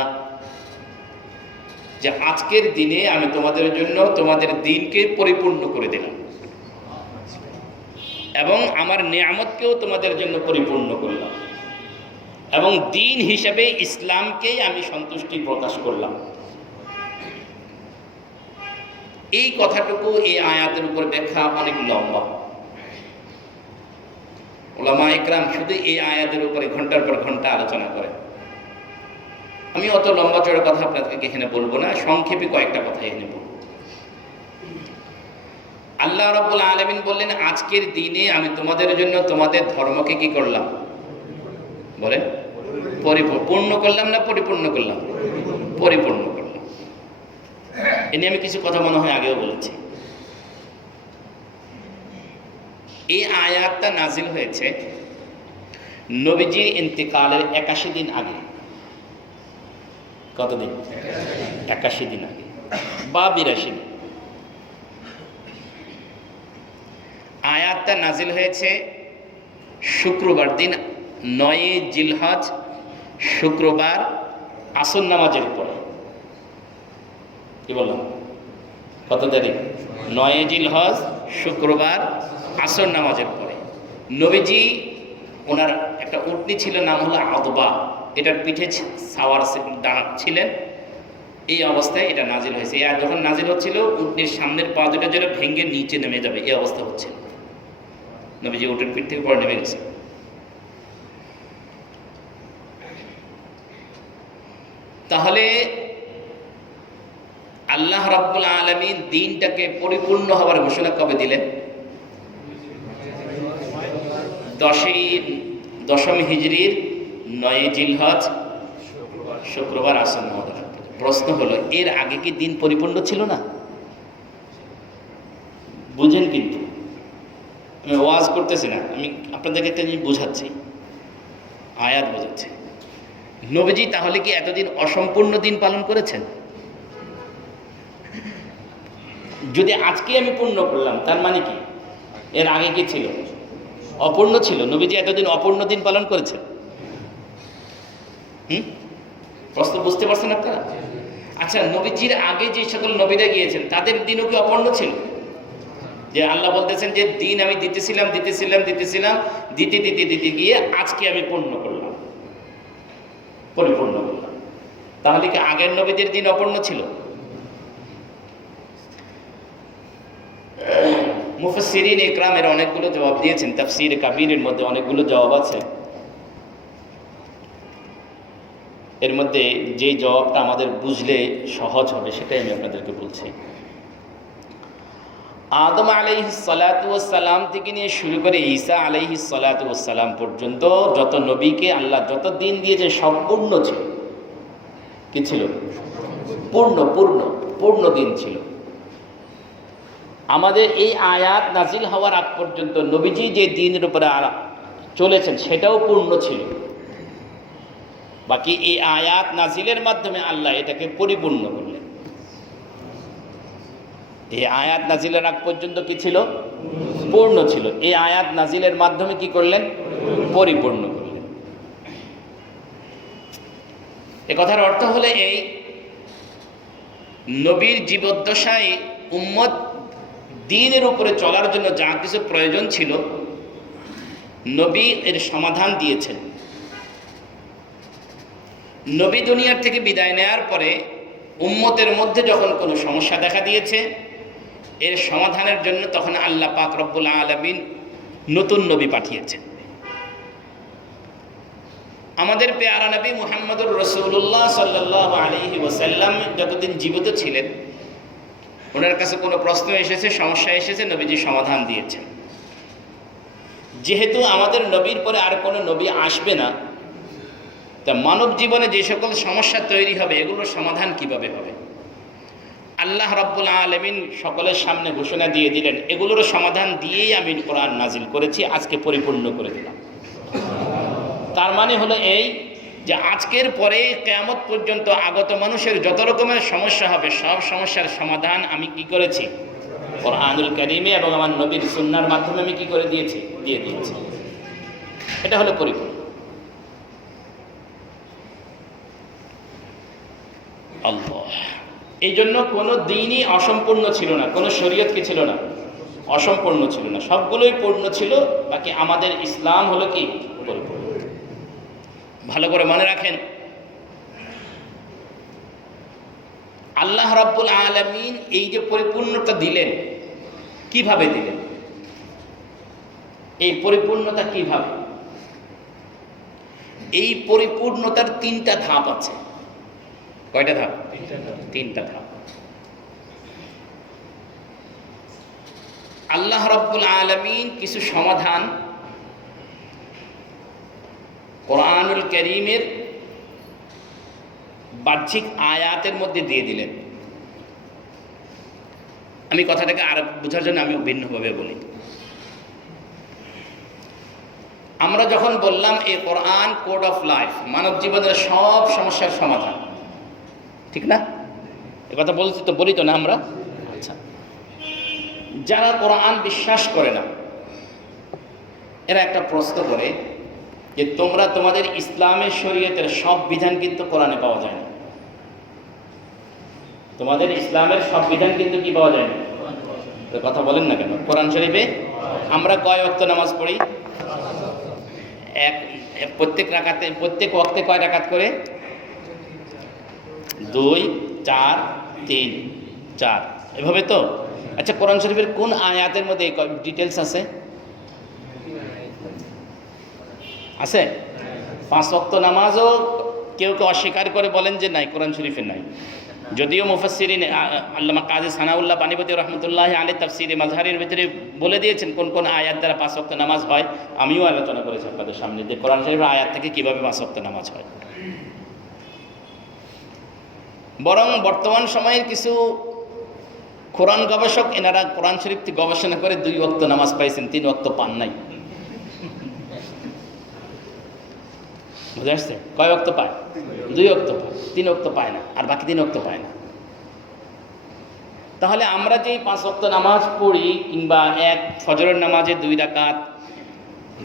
যে আজকের দিনে আমি তোমাদের জন্য তোমাদের দ্বীনকে পরিপূর্ণ করে দিলাম এবং আমার নিয়ামতকেও তোমাদের জন্য পরিপূর্ণ করলাম, এবং দ্বীন হিসেবে ইসলামকেই আমি সন্তুষ্টি প্রকাশ করলাম। এই কথাটুকু এই আয়াতের উপর ব্যাখ্যা অনেক লম্বা। উলামা ইকরাম শুধু এই আয়াতের উপরে ঘন্টার পর ঘন্টা আলোচনা করে। আমি অত লম্বা চড়া কথা আপনাদেরকে এখানে বলবো না, সংক্ষেপে কয়েকটা কথা এখানে বলবো। আল্লাহ রাব্বুল আলামিন বললেন, আজকের দিনে আমি তোমাদের জন্য তোমাদের ধর্মকে কি করলাম বলেন? পরিপূর্ণ করলাম না পরিপূর্ণ করলাম? পরিপূর্ণ করলাম। এ নিয়ে আমি কিছু কথা মনে হয় আগেও বলেছি। এই আয়াতটা নাজিল হয়েছে নবীজির ইন্তেকালের 81 দিন আগে। কতদিন? 81 দিন আগে বা 82 দিন। আয়াতটা নাজিল হয়েছে শুক্রবার দিন, 9 জিলহজ, শুক্রবার আসর নামাজের উপরে। কি বললাম? কত তারিখ? 9 জিলহজ, শুক্রবার আসর নামাজের পরে। নবীজি ওনার একটা উটনি ছিল, নাম হলো আদবা, এটার পিঠে সাওয়ার ছিলেন। এই অবস্থায় এটা নাজিল হয়েছে। আর যখন নাজিল হচ্ছিল, উটনির সামনের পা দুটো যেন ভেঙে নিচে নেমে যাবে, এই অবস্থা হচ্ছিল। নবীজি উটের পিঠ থেকে পরে নেমে গেছে। তাহলে আল্লাহ রাব্বুল আলামিন দিনটাকে পরিপূর্ণ হওয়ার ঘোষণা কবে দিলেন? 10ম হিজরির 9 জিলহজ, শুক্রবার আসর নামাজ। প্রশ্ন হলো, এর আগে কি দিন পরিপূর্ণ ছিল না? বুঝেন, কিন্তু আমি ওয়াজ করতেছি না, আমি আপনাদেরকে একটা জিনিস বোঝাচ্ছি, আয়াত বোঝাচ্ছি। নবীজি তাহলে কি এতদিন অসম্পূর্ণ দিন পালন করেছেন? যদি আজকে আমি পূর্ণ করলাম, তার মানে কি এর আগে কি ছিল? অপূর্ণ ছিল। নবীজি এতদিন অপূর্ণ দিন পালন করেছেন। প্রশ্ন বুঝতে পারছেন আপনারা? আচ্ছা, নবীজির আগে যে সকল নবীরা গিয়েছেন, তাদের দিনও কি অপূর্ণ ছিল? যে আল্লাহ বলতেছেন যে দিন আমি দিতেছিলাম দিতে গিয়ে আজকে আমি পূর্ণ করলাম, পরিপূর্ণ করলাম। তাহলে কি আগের নবীদের দিন অপূর্ণ ছিল? মুফাসসিরিন ইকরামের অনেকগুলো জবাব দিয়েছেন। তাফসীর কাবীরের মধ্যে অনেকগুলো জবাব আছে। এর মধ্যে যে জবাবটা আমাদের বুঝলে সহজ হবে সেটাই আমি আপনাদেরকে বলছি। আদম আলাইহিস সালাতু ওয়াস সালাম থেকে নিয়ে শুরু করে ঈসা আলাইহিস সালাতু ওয়াস সালাম পর্যন্ত যত নবীকে আল্লাহ যত দিন দিয়েছে সব পূর্ণ ছিল। কি ছিল? পূর্ণ দিন ছিল। আমাদের এই আয়াত নাজিল হওয়ার আগ পর্যন্ত নবীজি যে দিনের উপরে চলেছেন সেটাও পূর্ণ ছিল। বাকি এই আয়াত নাজিলের মাধ্যমে আল্লাহ এটাকে পরিপূর্ণ করলেন। এই আয়াত নাজিলের আগ পর্যন্ত কি ছিল? পূর্ণ ছিল। এই আয়াত নাজিলের মাধ্যমে কি করলেন? পরিপূর্ণ করলেন। এ কথার অর্থ হলো এই, নবীর জীবদ্দশায় উম্মত দ্বীনের উপরে চলার জন্য যা কিছু প্রয়োজন ছিল নবী এর সমাধান দিয়েছেন। নবী দুনিয়ার থেকে বিদায় নেওয়ার পরে উম্মতের মধ্যে যখন কোনো সমস্যা দেখা দিয়েছে, এর সমাধানের জন্য তখন আল্লাহ পাক রব্বুল আলামিন নতুন নবী পাঠিয়েছেন। আমাদের পেয়ারা নবী মুহাম্মদুর রাসূলুল্লাহ সাল্লাল্লাহু আলাইহি ওয়াসাল্লাম যতদিন জীবিত ছিলেন, ওনার কাছে কোনো প্রশ্ন এসেছে, সমস্যা এসেছে, নবীজি সমাধান দিয়েছেন। যেহেতু আমাদের নবীর পরে আর কোনো নবী আসবে না, তা মানব জীবনে যে সকল সমস্যা তৈরি হবে এগুলোর সমাধান কিভাবে হবে? আল্লাহ রাব্বুল আলামিন সকলের সামনে ঘোষণা দিয়ে দিলেন, এগুলোর সমাধান দিয়েই আমি কোরআন নাজিল করেছি, আজকে পরিপূর্ণ করে দিলাম। তার মানে হলো এই যে আজকের পরে কিয়ামত পর্যন্ত আগত মানুষের যত রকমের সমস্যা হবে সব সমস্যার সমাধান আমি কি করেছি? কোরআনুল কারীমে এবং আমার নবীর সুন্নাহর মাধ্যমে আমি কি করে দিয়েছি? দিয়ে দিয়েছি। এটা হলো পরিপূর্ণ। আল্লাহ, এই জন্য কোনো দিনই অসম্পূর্ণ ছিল না, কোনো শরীয়ত কি ছিল না? অসম্পূর্ণ ছিল না, সবগুলোই পূর্ণ ছিল। বাকি আমাদের ইসলাম হলো কি? পরিপূর্ণ। ভালো করে মনে রাখেন, আল্লাহ রাব্বুল আলামিন এই যে পরিপূর্ণতা দিলেন, কিভাবে দিলেন? এই পরিপূর্ণতা কিভাবে? এই পরিপূর্ণতার 3টা ধাপ আছে। কয়টা ধাপ? 3টা ধাপ। আল্লাহ রাব্বুল আলামিন কিছু সমাধান কোরআনুল কারীমের বাহ্যিক আয়াতের মধ্যে দিয়ে দিলেন। আমি কথাটাকে আর বোঝার জন্য আমি ভিন্নভাবে বলি। আমরা যখন বললাম এই কোরআন কোড অফ লাইফ, মানব জীবনের সব সমস্যার সমাধান, ঠিক না? এ কথা বলি তো না আমরা? আচ্ছা, যারা কোরআন বিশ্বাস করে না এরা একটা প্রশ্ন করে যে তোমরা তোমাদের ইসলামের শরীয়তের সব বিধান কিন্তু কোরআনে পাওয়া যায় না। তোমাদের ইসলামের সব বিধান কিন্তু কি পাওয়া যায় না? তো কথা বলেন না কেন? কোরআন শরীফে আমরা কয় ওয়াক্ত নামাজ পড়ি? প্রত্যেক ওয়াক্তে কয় রাকাত করে? 2, 4, 3, 4, এভাবে তো। আচ্ছা, কোরআন শরীফের কোন আয়াতের মধ্যে ডিটেলস আছে? 5 ওয়াক্ত নামাজও কেউ অস্বীকার করে বলেন যে নাই, কোরআন শরীফে নাই। যদিও মুফাসসিরিন আল্লামা কাজী সানাউল্লাহ পানিপতি রহমতুল্লাহ আলাইহি তাফসীরে মাজহারের ভিতরে বলে দিয়েছেন কোন কোন আয়াত দ্বারা 5 ওয়াক্ত নামাজ হয়। আমিও আলোচনা করেছি আপনাদের সামনে যে কোরআন শরীফের আয়াত থেকে কিভাবে 5 ওয়াক্ত নামাজ হয়। বরং বর্তমান সময়ের কিছু কোরআন গবেষক এনারা কোরআন শরীফ থেকে গবেষণা করে 2 ওয়াক্ত নামাজ পাইছেন, 3 ওয়াক্ত পান নাই। বুঝে আসছে? কয় ওয়াক্ত পায়? 2 ওয়াক্ত পায়, 3 ওয়াক্ত পায় না, আর বাকি 3 ওয়াক্ত পায় না। তাহলে আমরা যে 5 ওয়াক্ত নামাজ পড়ি, কিংবা এক ফজরের নামাজে 2 রাকাত,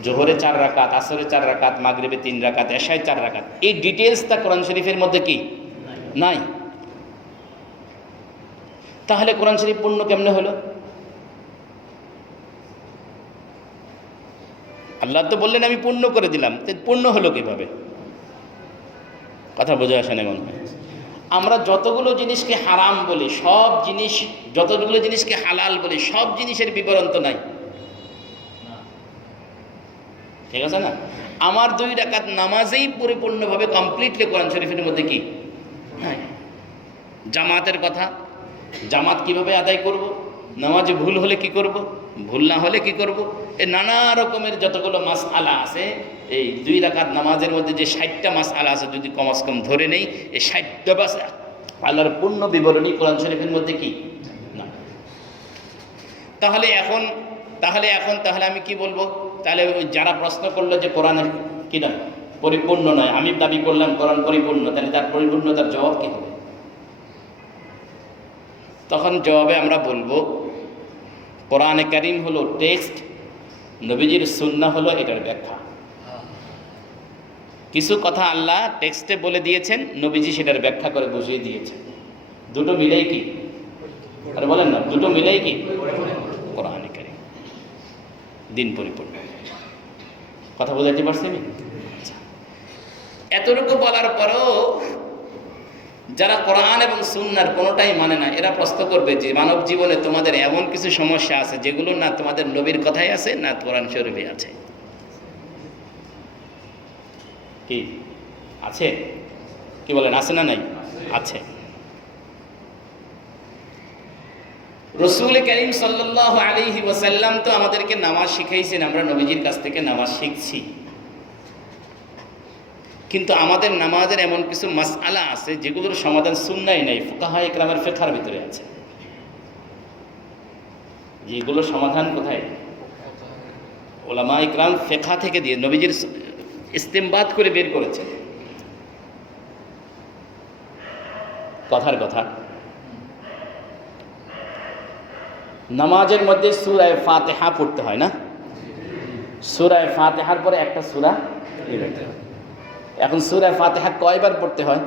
জোহরে 4 রাকাত, আসরে 4 রাকাত, মাগরিবে 3 রাকাত, এশায় 4 রাকাত, এই ডিটেলসটা কোরআন শরীফের মধ্যে কি নাই? তাহলে কোরআন শরীফ পূর্ণ কেমনে হলো? আল্লাহ তো বললেন আমি পূর্ণ করে দিলাম, পূর্ণ হলো কিভাবে? কথা বোঝা আসে না মনে হয়? আমরা যতগুলো জিনিসকে হারাম বলি, সব জিনিস, যতগুলো জিনিসকে হালাল বলি, সব জিনিসের বিবরণ তো নাই, ঠিক আছে না? আমার 2 রাকাত নামাজেই পরিপূর্ণভাবে কমপ্লিটলি কোরআন শরীফের মধ্যে কি নাই। জামাতের কথা, জামাত কিভাবে আদায় করব, নামাজে ভুল হলে কি করব, ভুল না হলে কি করব, এই নানা রকমের যতগুলো মাসআলা আছে, এই 2 রাকাত নামাজের মধ্যে যে 60টা মাসআলা আছে, যদি কমাস কম ধরে নেই, এই 60টা মাসআলার পূর্ণ বিবরণী কোরআন শরীফের মধ্যে কি না। তাহলে আমি কি বলবো? তাহলে যারা প্রশ্ন করলো যে কোরআনের কি না পরিপূর্ণ নয়, আমি দাবি করলাম কোরআন পরিপূর্ণ, তাহলে তার পরিপূর্ণতার জবাব কি হবে? তখন জবাবে আমরা বলবো কোরআনে কারীম হলো টেক্সট, নবীজির সুন্নাহ হলো এটার ব্যাখ্যা। কিছু কথা আল্লাহ টেক্সটে বলে দিয়েছেন, নবীজি সেটার ব্যাখ্যা করে বুঝিয়ে দিয়েছেন। দুটো মিলেই কি? আরে বলেন না, দুটো মিলেই কি কোরআনে কারীম, দিন পরিপূর্ণ। কথা বোঝাতে পারছি আমি? এতটুকু বলার পরেও যারা কোরআন এবং সুন্নাহর কোনোটাই মানে না, এরা প্রশ্ন করবে যে মানব জীবনে তোমাদের এমন কিছু সমস্যা আছে যেগুলো না তোমাদের নবীর কথাই আছে, না কোরআন শরীফে আছে। কি আছে? কি বলেন, আছে না নাই? আছে। রাসূল কারীম সাল্লাল্লাহু আলাইহি ওয়াসাল্লাম তো আমাদেরকে নামাজ শিখাইছেন, আমরা নবীজির কাছ থেকে নামাজ শিখছি। কিন্তু আমাদের নামাজের এমন কিছু মাসআলা আছে যেগুলোর সমাধান সুন্নাহয় নাই, ফুকাহা ইকরামের ফিকহের ভিতরে আছে। যেগুলোর সমাধান কোথায়? উলামা ইকরাম ফিকহ থেকে দিয়ে নবীজির ইস্তেমবাদ করে বের করেছে। কথার কথা, নামাজের মধ্যে সূরা ফাতিহা পড়তে হয় না? সূরা ফাতিহার পরে একটা সূরা। এখন সূরা ফাতিহা কয়বার পড়তে হয়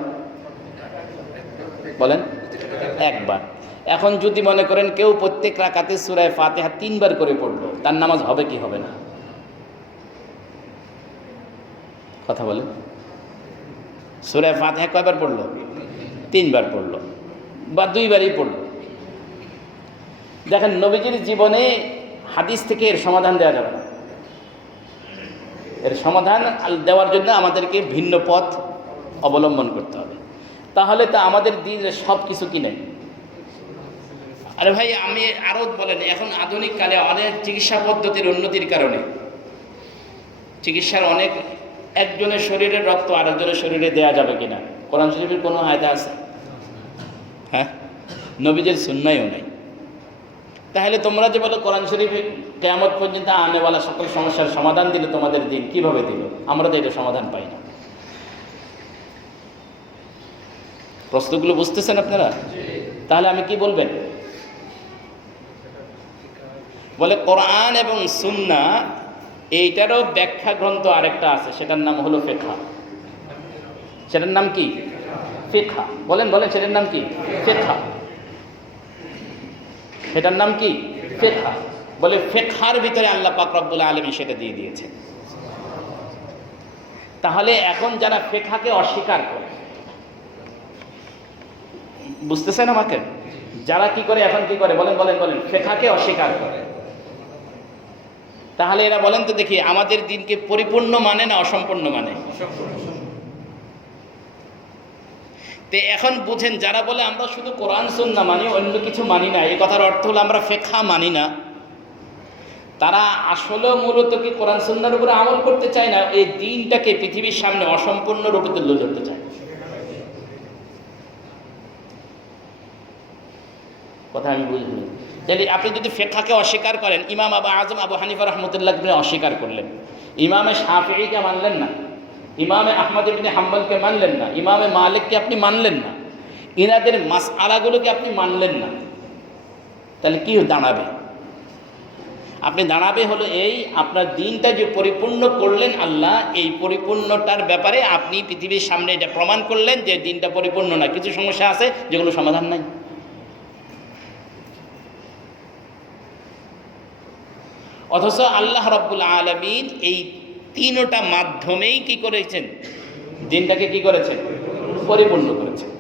বলেন? একবার। এখন যদি মনে করেন কেউ প্রত্যেক রাকাতে সূরা ফাতিহা 3 বার করে পড়লো, তার নামাজ হবে কি হবে না? কথা বলেন। সূরা ফাতিহা কয়বার পড়লো? 3 বার পড়লো বা 2 বারই পড়লো। দেখেন নবীজির জীবনে হাদিস থেকে এর সমাধান দেওয়া যাবে না। এর সমাধান দেওয়ার জন্য আমাদেরকে ভিন্ন পথ অবলম্বন করতে হবে। তাহলে তা আমাদের দিনের সব কিছু কি নেই আরে ভাই আমি আরও বলেন, এখন আধুনিক কালে অনেক চিকিৎসা পদ্ধতির উন্নতির কারণে চিকিৎসার অনেক, একজনের শরীরের রক্ত আরেকজনের শরীরে দেয়া যাবে কিনা কোরআন শরীফের কোনো আয়াত আছে? হ্যাঁ, নবীদের সুন্নাহও নাই। তাহলে তোমরা যে বলো কোরআন শরীফে কিয়ামত পর্যন্ত আনেওয়ালা সকল সমস্যার সমাধান দিল, তোমাদের দিন কিভাবে দিল? আমরা তো এটা সমাধান পাই না। প্রশ্নগুলো বুঝতেছেন আপনারা? তাহলে আমি কি বলবেন? বলে কোরআন এবং সুন্নাহ এইটারও ব্যাখ্যা গ্রন্থ আরেকটা আছে, সেটার নাম হলো ফিকহ। সেটার নাম কি? ফিকহ। বলেন বলেন, সেটার নাম কি? ফিকহ। সেটার নাম কি? ফিকহ। বলে ফিকহার ভিতরে আল্লাহ পাক রব্বুল আলামিন সেটা দিয়ে দিয়েছে। তাহলে এখন যারা ফিকহকে অস্বীকার করে, বুঝতেছেন আমাকে? যারা কি করে, এখন কি করে বলেন বলেন বলেন, ফিকহকে অস্বীকার করে, তাহলে এরা বলেন তো দেখি আমাদের দিনকে পরিপূর্ণ মানে না অসম্পূর্ণ মানে? তো এখন বুঝেন, যারা বলে আমরা শুধু কোরআন সুন্নাহ মানি, অন্য কিছু মানি না, এই কথার অর্থ হলো আমরা ফিকহ মানি না, তারা আসলে মূলত কি কোরআন সুন্নাহর উপরে আমল করতে চায় না, এই দিনটাকে পৃথিবীর সামনে অসম্পূর্ণ রূপে তুলে ধরতে চায়। কথা আমি বুঝলি? তাহলে আপনি যদি ফিকহকে অস্বীকার করেন, ইমাম আবু আজম আবু হানিফা রাহমাতুল্লাহ ইবনে অস্বীকার করলেন, ইমামে শাফিঈকে মানলেন না, ইমামে আহমদ ইবনে হাম্বলকে মানলেন না, ইমামে মালিককে আপনি মানলেন না, ইনাদের মাসআলাগুলোকে আপনি মানলেন না, তাহলে কি দাঁড়াবে? আপনি দাঁড়াবে হলো এই, আপনার দিনটা যে পরিপূর্ণ করলেন আল্লাহ, এই পরিপূর্ণতার ব্যাপারে আপনি পৃথিবীর সামনে এটা প্রমাণ করলেন যে দিনটা পরিপূর্ণ না, কিছু সমস্যা আছে যেগুলো সমাধান নাই। অথচ আল্লাহ রাব্বুল আলামিন এই তিনটা মাধ্যমেই কি করেছেন? দিনটাকে কি করেছেন? পরিপূর্ণ করেছেন।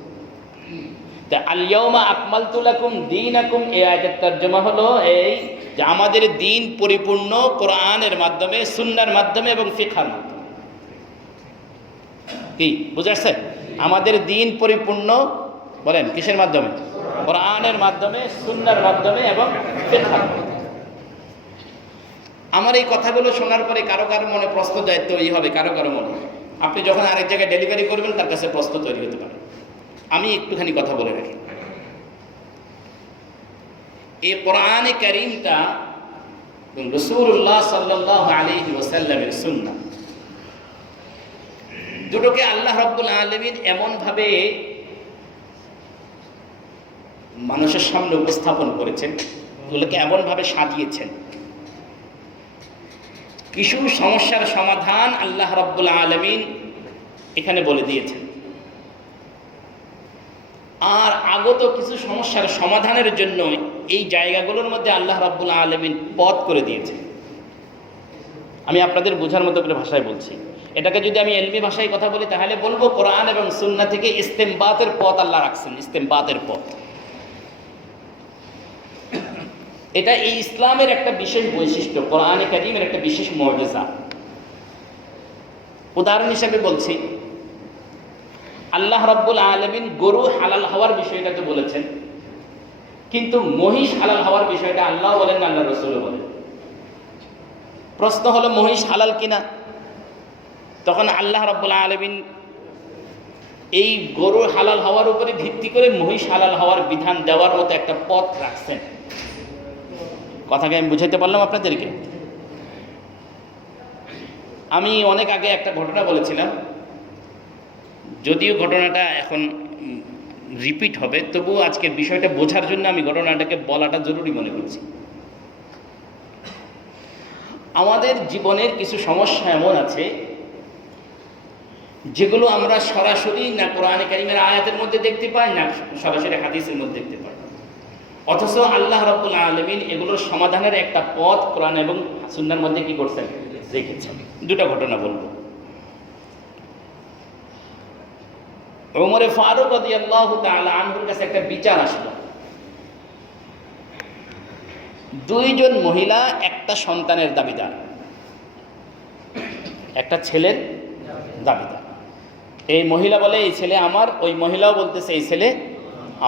তা আল ইয়াউমা আকমালতু লাকুম দীনাকুম, এই আয়াতের তরজমা হলো এই যে আমাদের দিন পরিপূর্ণ কোরআনের মাধ্যমে, সুন্নাহর মাধ্যমে এবং ফিকহের মাধ্যমে। কি বুঝাচ্ছে? আমাদের দিন পরিপূর্ণ বলেন কিসের মাধ্যমে? কোরআনের মাধ্যমে, সুন্নাহর মাধ্যমে এবং ফিকহের মাধ্যমে। আমার এই কথাগুলো শোনার পরে কারো কারো মনে প্রশ্ন তৈরি হবে, কারো কারো মনে, আপনি যখন আরেক জায়গায় ডেলিভারি করবেন তার কাছে প্রশ্ন তৈরি হতে পারে। আমি একটুখানি কথা বলে রাখি, এই কোরআনে কারীমটা রাসূলুল্লাহ সাল্লাল্লাহু আলাইহি ওয়াসাল্লামের সুন্নাহ, দুটোকে আল্লাহ রাব্বুল আলামিন এমনভাবে মানুষের সামনে উপস্থাপন করেছেন, এগুলোকে এমনভাবে সাজিয়েছেন, কিছু সমস্যার সমাধান আল্লাহ রাব্বুল আলামিন এখানে বলে দিয়েছেন, আর আগত কিছু সমস্যার সমাধানের জন্য এই জায়গাগুলোর মধ্যে আল্লাহ রাব্বুল আলামিন পথ করে দিয়েছে। আমি আপনাদের বোঝার মতো করে ভাষায় বলছি, এটাকে যদি আমি ইলমি ভাষায় কথা বলি তাহলে বলবো কোরআন এবং সুন্নাহ থেকে ইস্তেমবাতের পথ আল্লাহ রাখছেন, ইস্তেমবাতের পথ। এটা এই ইসলামের একটা বিশেষ বৈশিষ্ট্য, কোরআনে কারীমের একটা বিশেষ মুজিজা। উদাহরণ হিসেবে বলছি, আল্লাহ রাব্বুল আলামিন গরু হালাল হওয়ার বিষয়টা তো বলেছেন, কিন্তু মহিষ হালাল হওয়ার বিষয়টা আল্লাহ বলেন না আল্লাহ রাসূল বলেন। প্রশ্ন হলো মহিষ হালাল কিনা? তখন আল্লাহ রাব্বুল আলামিন এই গরু হালাল হওয়ার উপরে ভিত্তি করে মহিষ হালাল হওয়ার বিধান দেওয়ার মতো একটা পথ রাখছেন। কথাকে আমি বুঝাইতে পারলাম আপনাদেরকে? আমি অনেক আগে একটা ঘটনা বলেছিলাম, যদিও ঘটনাটা এখন রিপিট হবে, তবুও আজকের বিষয়টা বোঝার জন্য আমি ঘটনাটাকে বলাটা জরুরি মনে করছি। আমাদের জীবনের কিছু সমস্যা এমন আছে যেগুলো আমরা সরাসরি না কোরআনে কারীমের আয়াতের মধ্যে দেখতে পাই, না সরাসরি হাদিসের মধ্যে দেখতে পাই, অথচ আল্লাহ রাব্বুল আলামিন এগুলোর সমাধানের একটা পথ কোরআন এবং সুন্নাহর মধ্যে কি করছেন? রেখেছেন। দুটো ঘটনা বলবো। ওমর ফারুক রাদিয়াল্লাহু তাআলা আনহুর কাছে একটা বিচার আসলো, দুইজন মহিলা একটা সন্তানের দাবিদার, একটা ছেলের দাবিদার। এই মহিলা বলে এই ছেলে আমার, ওই মহিলাও বলতেছে এই ছেলে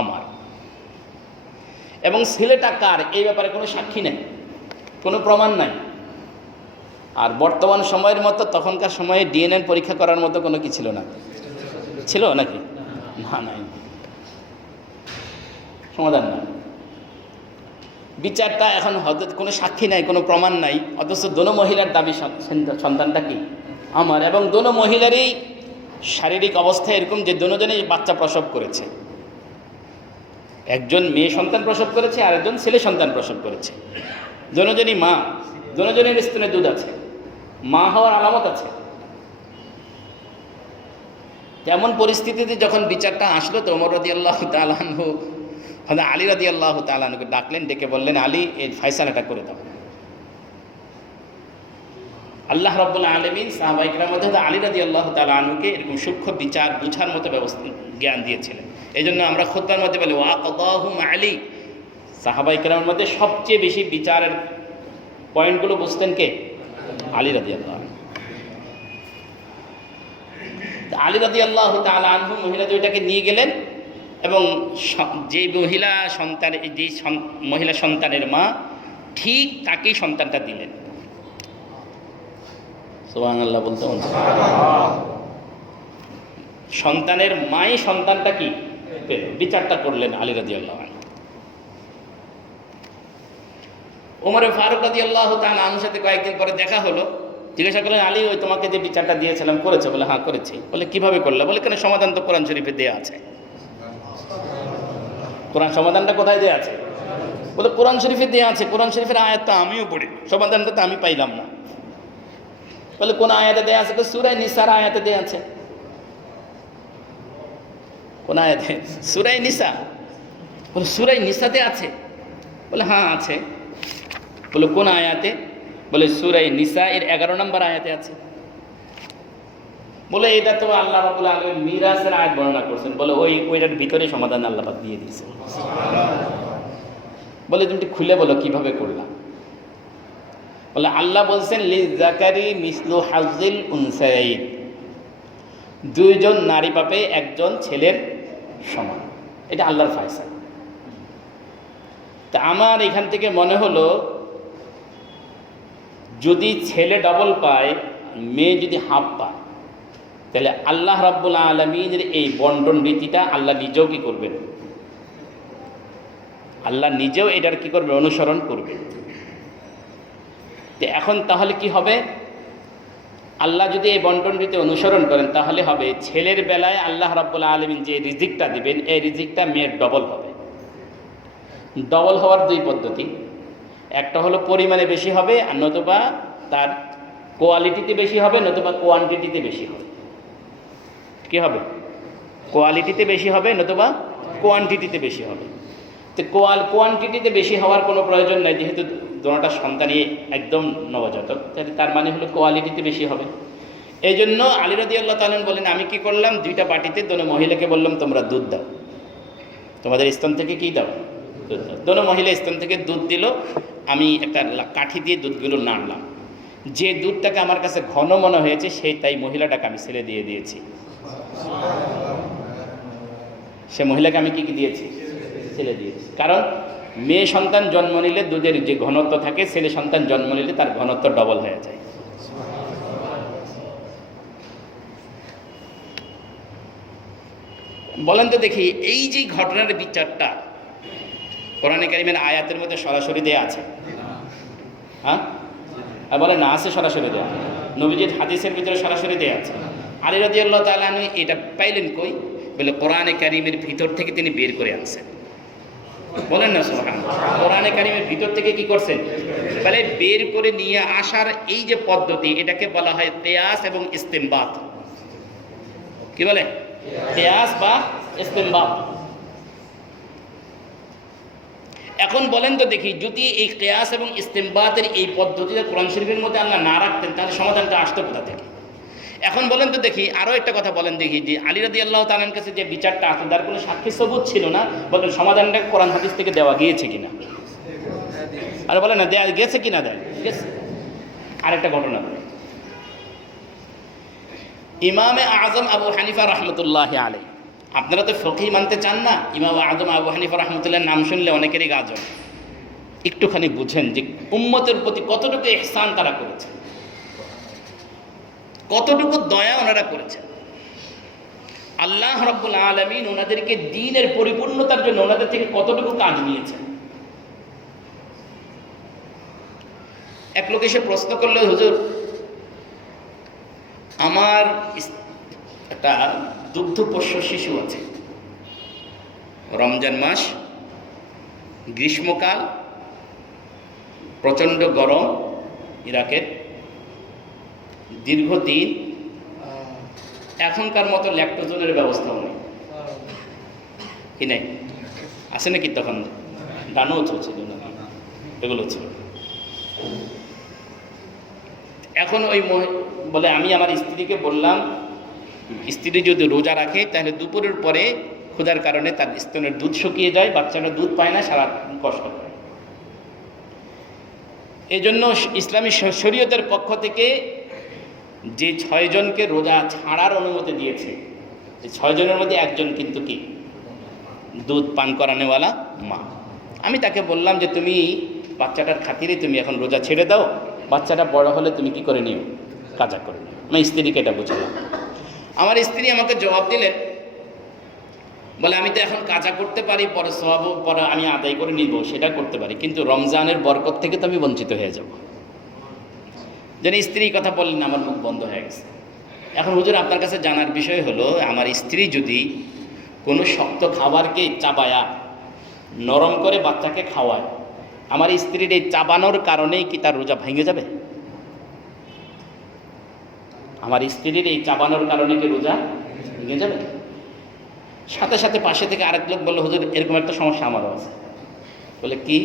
আমার। এবং ছেলেটা কার এই ব্যাপারে কোনো সাক্ষী নেই, কোনো প্রমাণ নাই। আর বর্তমান সময়ের মতো তখনকার সময়ে ডিএনএ পরীক্ষা করার মতো কোনো কি ছিল না? ছিল নাকি? না, নাই, সমাধান না। বিচারটা এখন হয়তো কোনো সাক্ষী নাই, কোনো প্রমাণ নাই, অথচ দোনো মহিলার দাবি সন্তানটা কি আমার, এবং দোনো মহিলারই শারীরিক অবস্থা এরকম যে দুজনেই বাচ্চা প্রসব করেছে। একজন মেয়ে সন্তান প্রসব করেছে, আর একজন ছেলে সন্তান প্রসব করেছে। দুজনই মা, দুজনের স্তনে দুধ আছে, মা হওয়ার আলামত আছে। তেমন পরিস্থিতিতে যখন বিচারটা আসলো তো ওমর রাদিয়াল্লাহু তাআলা আনহু হযরত আলী রাদিয়াল্লাহু তাআলা আনহুকে ডাকলেন, ডেকে বললেন, আলী এই ফয়সালাটা করে দাও। আল্লাহ রাব্বুল আলামিন সাহাবায়ে কেরামের মধ্যে আলী রাদিয়াল্লাহু তাআলা আনহুকে এরকম সূক্ষ্ম বিচার বুঝার মতো ব্যবস্থা জ্ঞান দিয়েছিলেন। এই জন্য আমরা খুতবার মধ্যে বলি ওয়া কাদাহুম আলী। সাহাবায়ে কেরামের মধ্যে সবচেয়ে বেশি বিচারের পয়েন্টগুলো বুঝতেন কে? আলী রাদিয়াল্লাহু আনহু। আলী রাদিয়াল্লাহু তাআলা আনহু মহিলা দুইটাকে নিয়ে গেলেন এবং যে মহিলা সন্তানের মা ঠিক তাকেই সন্তানটা দিলেন। সুবহানাল্লাহ বলতে সন্তানের মাই সন্তানটা কি পেল, বিচারটা করলেন আলী রাদিয়াল্লাহু আনহু। ওমর ফারুক রাদিয়াল্লাহু তাআলা আনহুর সাথে কয়েকদিন পরে দেখা হলো, জিজ্ঞাসা করলেন, আলী ওই তোমাকে যে বিচারটা দিয়েছিলাম করেছে? বলে হ্যাঁ করেছি। বলে কিভাবে করলে? বলে কেন সমাধান তো কোরআন শরীফে দেয়া আছে। কোরআন সমাধানটা কোথায় দেয়া আছে? বলে কোরআন শরীফে দেয়া আছে। কোরআন শরীফের আয়াত তো আমিও পড়ি, সমাধানটা তো আমি পাইলাম না। বলে কোন আয়াতে দেয়া আছে? সূরা নিসার আয়াতে দেয়া আছে। কোন আয়াতে? সূরা নিসা। বলে সূরা নিসাতে আছে? বলে হ্যাঁ আছে। বলে কোন আয়াতে? বলে সূরা নিসা এর 11 নম্বর আয়াতে আছে। বলে এটা তো আল্লাহ রাব্বুল আলামিন মিরাসের আয়াত বর্ণনা করছেন। বলে ওইটার ভিতরে সমাধান আল্লাহ পাক দিয়ে দিয়েছেন। বলে তুমি খুলে বলো কিভাবে করলাম? বলে আল্লাহ বলছেন লিযাকারি মিসলু হাজ্জিল উনসায়াইন, দুইজন নারী পাবে একজন ছেলের সমান। এটা আল্লাহর ফয়সালা। তা আমার এখান থেকে মনে হলো যদি ছেলে ডবল পায়, মেয়ে যদি হাফ পায়, তাহলে আল্লাহ রাব্বুল আলামিনের এই বন্টন রীতিটা আল্লাহ নিজেও কি করবেন? আল্লাহ নিজেও এটার কি করবে? অনুসরণ করবে। তো এখন তাহলে কি হবে? আল্লাহ যদি এই বন্টন রীতি অনুসরণ করেন তাহলে হবে ছেলের বেলায় আল্লাহ রাব্বুল আলামিন যে রিজিকটা দিবেন এই রিজিকটা মেয়ের ডবল হবে। ডবল হওয়ার দুই পদ্ধতি, একটা হলো পরিমাণে বেশি হবে, আর নতুবা তার কোয়ালিটিতে বেশি হবে, নতুবা কোয়ান্টিটিতে বেশি হবে। কি হবে? কোয়ালিটিতে বেশি হবে, নতুবা কোয়ান্টিটিতে বেশি হবে। তো কোয়ান্টিটিতে বেশি হওয়ার কোনো প্রয়োজন নাই, যেহেতু দোনোটা সন্তানই একদম নবজাতক, তাহলে তার মানে হলো কোয়ালিটিতে বেশি হবে। এই জন্য আলী রাদিয়াল্লাহু তাআলা বলেন, আমি কি করলাম, দুইটা বাটিতে দোনো মহিলাকে বললাম তোমরা দুধ দাও, তোমাদের স্তন থেকে কি দাও? দুধ দাও। দোনো মহিলা স্তন থেকে দুধ দিল, আমি একটা কাঠি দিয়ে দুধগুলো নাড়লাম। যে দুধটাকে আমার কাছে ঘন মনে হয়েছে সেই তাই মহিলাটাকে আমি ছেলে দিয়ে দিয়েছি। সে মহিলাকে আমি কি দিয়েছি? ছেলে দিয়েছি। কারণ মেয়ে সন্তান জন্ম নিলে দুধের যে ঘনত্ব থাকে, ছেলে সন্তান জন্ম নিলে তার ঘনত্ব ডবল হয়ে যায়। বলেন তো দেখি, এই যে ঘটনার বিচারটা কোরআনে কারিমের আয়াতের মধ্যে সরাসরি দেয়া আছে? হ্যাঁ বলে না, আছে সরাসরি দেয়া। নবীজির হাদিসের ভিতরে সরাসরি দেয়া আছে। আলী রাদিয়াল্লাহু তাআলা আনহু এটা পাইলেন কই? বলে কোরআনে কারিমের ভিতর থেকে তিনি বের করে আনছেন। বলেন না সুবহানাল্লাহ। কোরআনে কারিমের ভিতর থেকে কি করছেন? বলে বের করে নিয়ে আসার এই যে পদ্ধতি, এটাকে বলা হয় কিয়াস এবং ইস্তিমবাত। কি বলে? কিয়াস বা ইস্তিমবাত। এখন বলেন তো দেখি, যদি এই কিয়াস এবং ইস্তিমবাতের এই পদ্ধতিটা কোরআন শরীফের মধ্যে আল্লাহ না রাখতেন তাহলে সমাধানটা আসতো কোথা থেকে? এখন বলেন তো দেখি, আরও একটা কথা বলেন দেখি, যে আলী রাদিয়াল্লাহু তাআলার কাছে যে বিচারটা আছে তার কোনো সাক্ষী সবুত ছিল না, বলেন সমাধানটা কোরআন হাদিস থেকে দেওয়া গিয়েছে কিনা? আরে বলেন না, দেওয়া গেছে কিনা? দেয় গেছে। আরেকটা ঘটনা, ইমামে আজম আবু হানিফা রহমতুল্লাহ আলাইহি আপনারা তো ফকিহ মানতে চান না। ইমাম আজম আবু হানিফা রাহমাতুল্লাহর নাম শুনলে অনেকেরই গা জ্বলে। একটুখানি বুঝেন যে উম্মতের প্রতি কতটুকু ইহসান তারা করেছে, কতটুকু দয়া ওনারা করেছেন। আল্লাহ রাব্বুল আলামিন ওনাদেরকে দ্বীনের পরিপূর্ণতার জন্য ওনাদের থেকে কতটুকু কাজ নিয়েছেন। এক লোক এসে প্রশ্ন করলো, হুজুর আমার একটা দুগ্ধপোষ্য শিশু আছে, রমজান মাস, গ্রীষ্মকাল, প্রচণ্ড গরম ইরাকের, দীর্ঘদিন, এখনকার মতো ল্যাকটোজনের ব্যবস্থাও নেই, কি নেই? আছে নাকি? তখন গানও চলছিল না, এগুলো ছিল। এখন ওই বলে, আমি আমার স্ত্রীকে বললাম, স্ত্রী যদি রোজা রাখে তাহলে দুপুরের পরে ক্ষুধার কারণে তার স্তনের দুধ শুকিয়ে যায়, বাচ্চাটা দুধ পায় না, সারা কষ্ট পায়। এই জন্য ইসলামী শরীয়তের পক্ষ থেকে যে 6 জনকে রোজা ছাড়ার অনুমতি দিয়েছে, এই 6 জনের মধ্যে একজন কিন্তু কি দুধ পান করানোওয়ালা মা। আমি তাকে বললাম যে তুমি বাচ্চাটার খাতিরে তুমি এখন রোজা ছেড়ে দাও, বাচ্চাটা বড় হলে তুমি কি করে নিও, কাজা করে নিও। আমি স্ত্রীকে এটা বুঝলাম। আমার স্ত্রী আমাকে জবাব দিলেন, বলে আমি তো এখন কাজা করতে পারি, পরে সওয়াব পরে আমি আদায় করে নিব, সেটা করতে পারি, কিন্তু রমজানের বরকত থেকে তো আমি বঞ্চিত হয়ে যাব। যেন স্ত্রী কথা বললেন, আমার মুখ বন্ধ হয়ে গেছে। এখন হুজুর আপনার কাছে জানার বিষয় হলো, আমার স্ত্রী যদি কোনো শক্ত খাবারকে চাবায়া নরম করে বাচ্চাকে খাওয়ায়, আমার স্ত্রীর এই চাবানোর কারণেই কি তার রোজা ভেঙে যাবে? আমার স্ত্রীর এই চাবানোর কারণে কি রোজা ভেঙে যাবে? সাথে সাথে পাশে থেকে আরেক লোক বললো, হুজুর এরকম একটা সমস্যা আমারও আছে। বলে কি?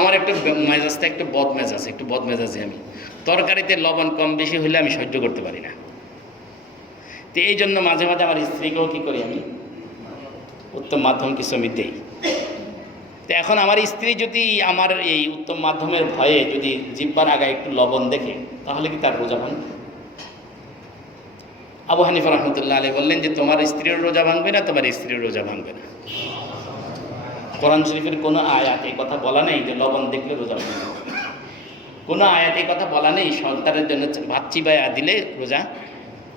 আমার একটা মেজাজটা একটু বদমেজাজ আছে, একটু বদমেজাজি আমি, তরকারিতে লবণ কম বেশি হলে আমি সহ্য করতে পারি না। তো এই জন্য মাঝে মাঝে আমার স্ত্রীকেও কী করি, আমি উত্তম মাধ্যম কিছু আমি দেই। তো এখন আমার স্ত্রী যদি আমার এই উত্তম মাধ্যমের ভয়ে যদি জিহ্বার আগায় একটু লবণ দেখে, তাহলে কি তার রোজা ভাঙবে? আবু হানিফা রাহমাতুল্লাহ আলাইহি বললেন যে তোমার স্ত্রীর রোজা ভাঙবে না, তোমার স্ত্রীর রোজা ভাঙবে না। কোরআন শরীফের কোনো আয়াতে এই কথা বলা নেই যে লবণ দেখলে রোজা ভাঙবে। কোনো আয়াতে এই কথা বলা নেই সন্তানের জন্য ভাত চিবায়া দিলে রোজা,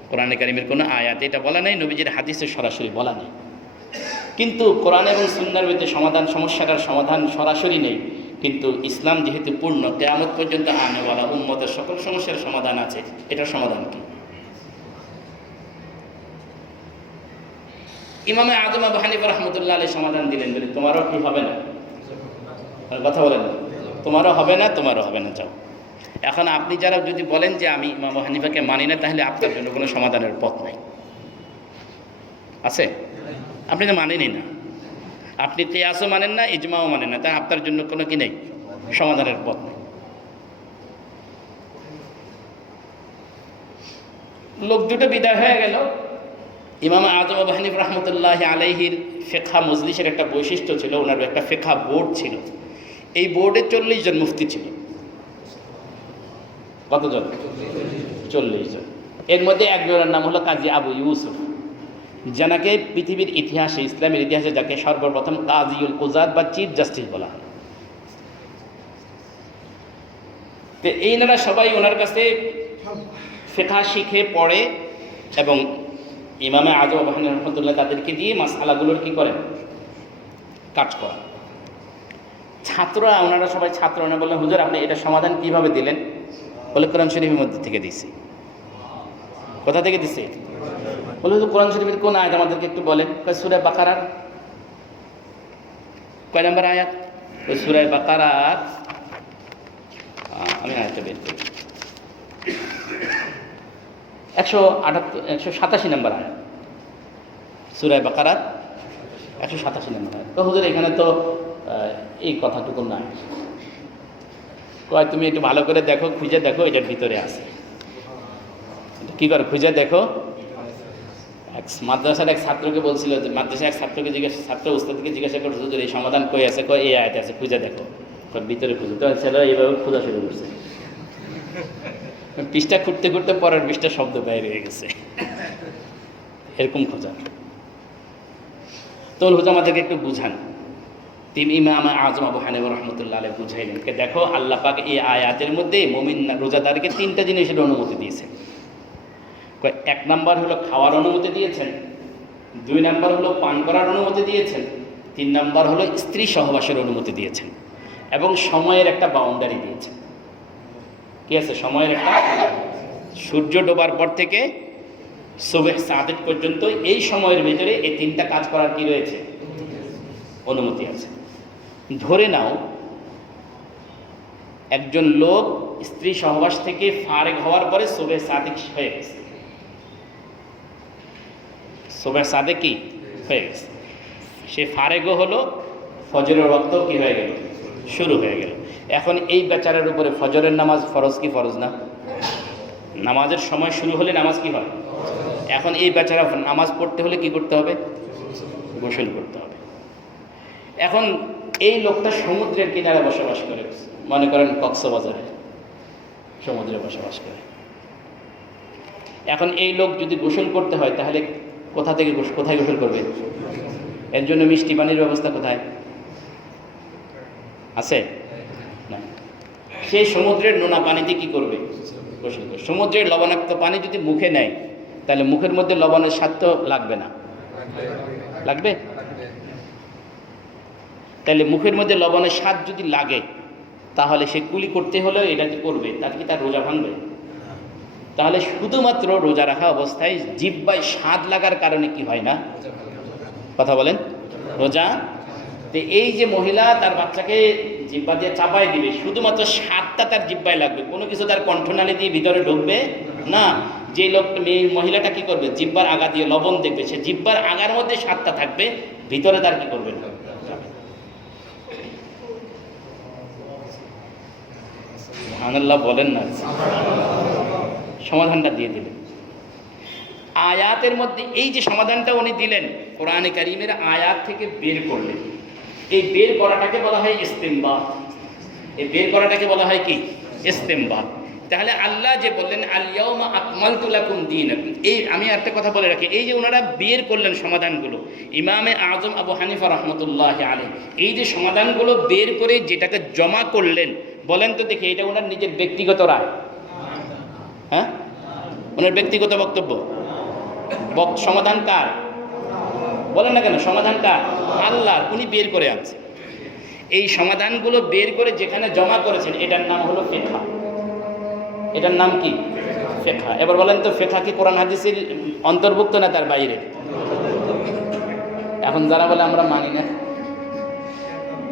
কোরআনে কারিমের কোনো আয়াতে এটা বলা নেই, নবীজির হাদিসে সরাসরি বলা নেই। কিন্তু কোরআন এবং সুন্নাহর ভিতরে সমস্যাটার সমাধান সরাসরি নেই, কিন্তু ইসলাম যেহেতু পূর্ণ, কিয়ামত পর্যন্ত আনেওয়ালা উম্মতের সকল সমস্যার সমাধান আছে। এটার সমাধান কি? ইমামে আজম আবু হানিফা রাহমাতুল্লাহ আলাইহি সমাধান দিলেন, বলে তোমারও কি হবে না? কথা বলেন, তোমারও হবে না, তোমারও হবে না, যাও। এখন আপনি যারা যদি বলেন যে আমি ইমাম আবু হানিফাকে মানি না, তাহলে আপনার জন্য কোনো সমাধানের পথ নাই, আছে? আপনি তো মানেনই না, আপনি কিয়াসও মানেন না, ইজমাও মানেন না, তাই আপনার জন্য কোনো কি নেই, সমাধানের পথ নেই। লোক দুটো বিদায় হয়ে গেল। ইমাম আজম আবু হানিফা রাহমাতুল্লাহ আলাইহির ফিকহ মজলিসের একটা বৈশিষ্ট্য ছিল, ওনার একটা ফিকহ বোর্ড ছিল। এই বোর্ডে 40 জন মুফতি ছিল। কতজন? 40 জন। এর মধ্যে একজনের নাম হলো কাজী আবু ইউসুফ, যাকে পৃথিবীর ইতিহাসে, ইসলামের ইতিহাসে যাকে সর্বপ্রথম কাজীউল কুজাত বা চিফ জাস্টিস বলা হয়। তো এইনারা সবাই ওনার কাছে ফিকহ শিখে পড়ে এবং ইমামে আজম আবু হানিফা রাহমাতুল্লাহ তাদেরকে দিয়ে মাসআলাগুলোর কি করেন, কাজ করেন। ছাত্ররা, ওনারা সবাই ছাত্র, ওনারা বললেন হুজুর আপনি এটা সমাধান কিভাবে দিলেন? বলে কোরআন শরীফের মধ্যে থেকে দিছি। কোথা থেকে দিছে? বলে হুজুর কোরআন শরীফের কোন আয়াত আমাদেরকে একটু বলেন। সূরা বাকারার কয় নম্বর আয়াত? ওই সূরা বাকারার, আমি আয়াতটা বের করি, 187 নম্বর আয়াত, সূরা বাকারার 187 নম্বর আয়াত। তো হুজুর এখানে তো এই কথাটুকু নাই। কয় তুমি একটু ভালো করে দেখো, খুঁজে দেখো, এটার ভিতরে আছে। কি করে খুঁজে দেখো? এক মাদ্রাসার এক ছাত্রকে বলছিল, যে মাদ্রাসার এক ছাত্র উস্তাদকে জিজ্ঞাসা করে হুজুর এই সমাধান কই আছে? কয় এই আয়াতে আছে, খুঁজে দেখো। ভিতরে খুঁজে, তো ছেলেরা এইভাবে খোঁজা শুরু করছে। পৃষ্ঠা খুঁড়তে খুঁড়তে পরের পৃষ্ঠা শব্দ বাইরে হয়ে গেছে, এরকম খোঁজা। তো হুজুর আমাদেরকে একটু বুঝান। তিনি ইমাম আজম আবু হানিফা রহমতুল্লাহ আলাইহি বুঝাইলেন যে দেখো আল্লাহ পাক এই আয়াতের মধ্যে মুমিন রোজাদারকে 3টা জিনিসের অনুমতি দিয়েছেন। এক নাম্বার হলো খাওয়ার অনুমতি দিয়েছেন, 2 নাম্বার হলো পান করার অনুমতি দিয়েছেন, 3 নাম্বার হলো স্ত্রী সহবাসের অনুমতি দিয়েছেন, এবং সময়ের একটা বাউন্ডারি দিয়েছেন। কি আছে? সময়ের একটা, সূর্য ডোবার পর থেকে সুবহ সাদেক পর্যন্ত এই সময়ের ভিতরে এই 3টা কাজ করার কি রয়েছে? অনুমতি আছে। ধরে নাও একজন লোক স্ত্রী সহবাস থেকে ফারেক হওয়ার পরে সুবহ সাদেক হয়ে গেছে, সুবহ সাদেক কি হয়ে গেছে, সে ফারেকও হলো, ফজরের ওয়াক্ত কি হয়ে গেল? শুরু হয়ে গেল। এখন এই বেচারের উপরে ফজরের নামাজ ফরজ কি ফরজ না? নামাজের সময় শুরু হলে নামাজ কি হয়? এখন এই বেচারা নামাজ পড়তে হলে কি করতে হবে? গোসল করতে হবে। এখন এই লোকটা সমুদ্রের কিনারে বসবাস করে, মনে করেন কক্সবাজারে সমুদ্রে বসবাস করে। এখন এই লোক যদি গোসল করতে হয় তাহলে কোথায় গোসল করবে? এর জন্য মিষ্টি পানির ব্যবস্থা কোথায় আছে? না। সেই সমুদ্রের নোনা পানিতে কি করবে? গোসল করবে। সমুদ্রের লবণাক্ত পানি যদি মুখে নেয় তাহলে মুখের মধ্যে লবণের স্বাদ তো লাগবে না? লাগবে। তাহলে মুখের মধ্যে লবণের স্বাদ যদি লাগে তাহলে সে কুলি করতে হলেও এটা কি করবে? তার কি তার রোজা ভাঙবে? তাহলে শুধুমাত্র রোজা রাখা অবস্থায় জিহ্বায় স্বাদ লাগার কারণে কি হয় না? কথা বলেন। রোজা তো এই যে মহিলা তার বাচ্চাকে জিহ্বা দিয়ে চাপাই দিবে, শুধুমাত্র স্বাদটা তার জিহ্বায় লাগবে, কোনো কিছু তার কণ্ঠনালী দিয়ে ভিতরে ঢুকবে না। যে মহিলাটা কি করবে? জিহ্বার আগা দিয়ে লবণ দেখবে, সে জিহ্বার আগার মধ্যে স্বাদটা থাকবে, ভিতরে তার কি করবে না। সুবহানাল্লাহ বলেন না। সমাধানটা দিয়ে দিলেন আয়াতের মধ্যে। এই যে সমাধানটা উনি দিলেন কোরআনে কারীমের আয়াত থেকে বের করলেন, এই বের করাটাকে বলা হয় ইস্তিমবাত। এই বের করাটাকে বলা হয় কি? ইস্তিমবাত। তাহলে আল্লাহ যে বললেন আল ইয়াউমা আকমালতু লাকুম দীনাকুম, এই আমি একটা কথা বলে রাখি, এই যে ওনারা বের করলেন সমাধানগুলো, ইমামে আজম আবু হানিফা রহমতুল্লাহ আলাইহি এই যে সমাধানগুলো বের করে যেটাকে জমা করলেন, বলেন তো দেখি এটা ওনার নিজের ব্যক্তিগত রায়? হ্যাঁ, ওনার ব্যক্তিগত বক্তব্য? সমাধান কার? বলেন না কেন? সমাধান কার? আল্লাহর। উনি বের করে আনছেন। এই সমাধানগুলো বের করে যেখানে জমা করেছেন এটার নাম হলো ফিকহ। এটার নাম কি? ফিকহ। এবার বলেন তো ফিকহ কি কোরআন হাদিসের অন্তর্ভুক্ত না তার বাইরে? এখন যারা বলে আমরা মানি না,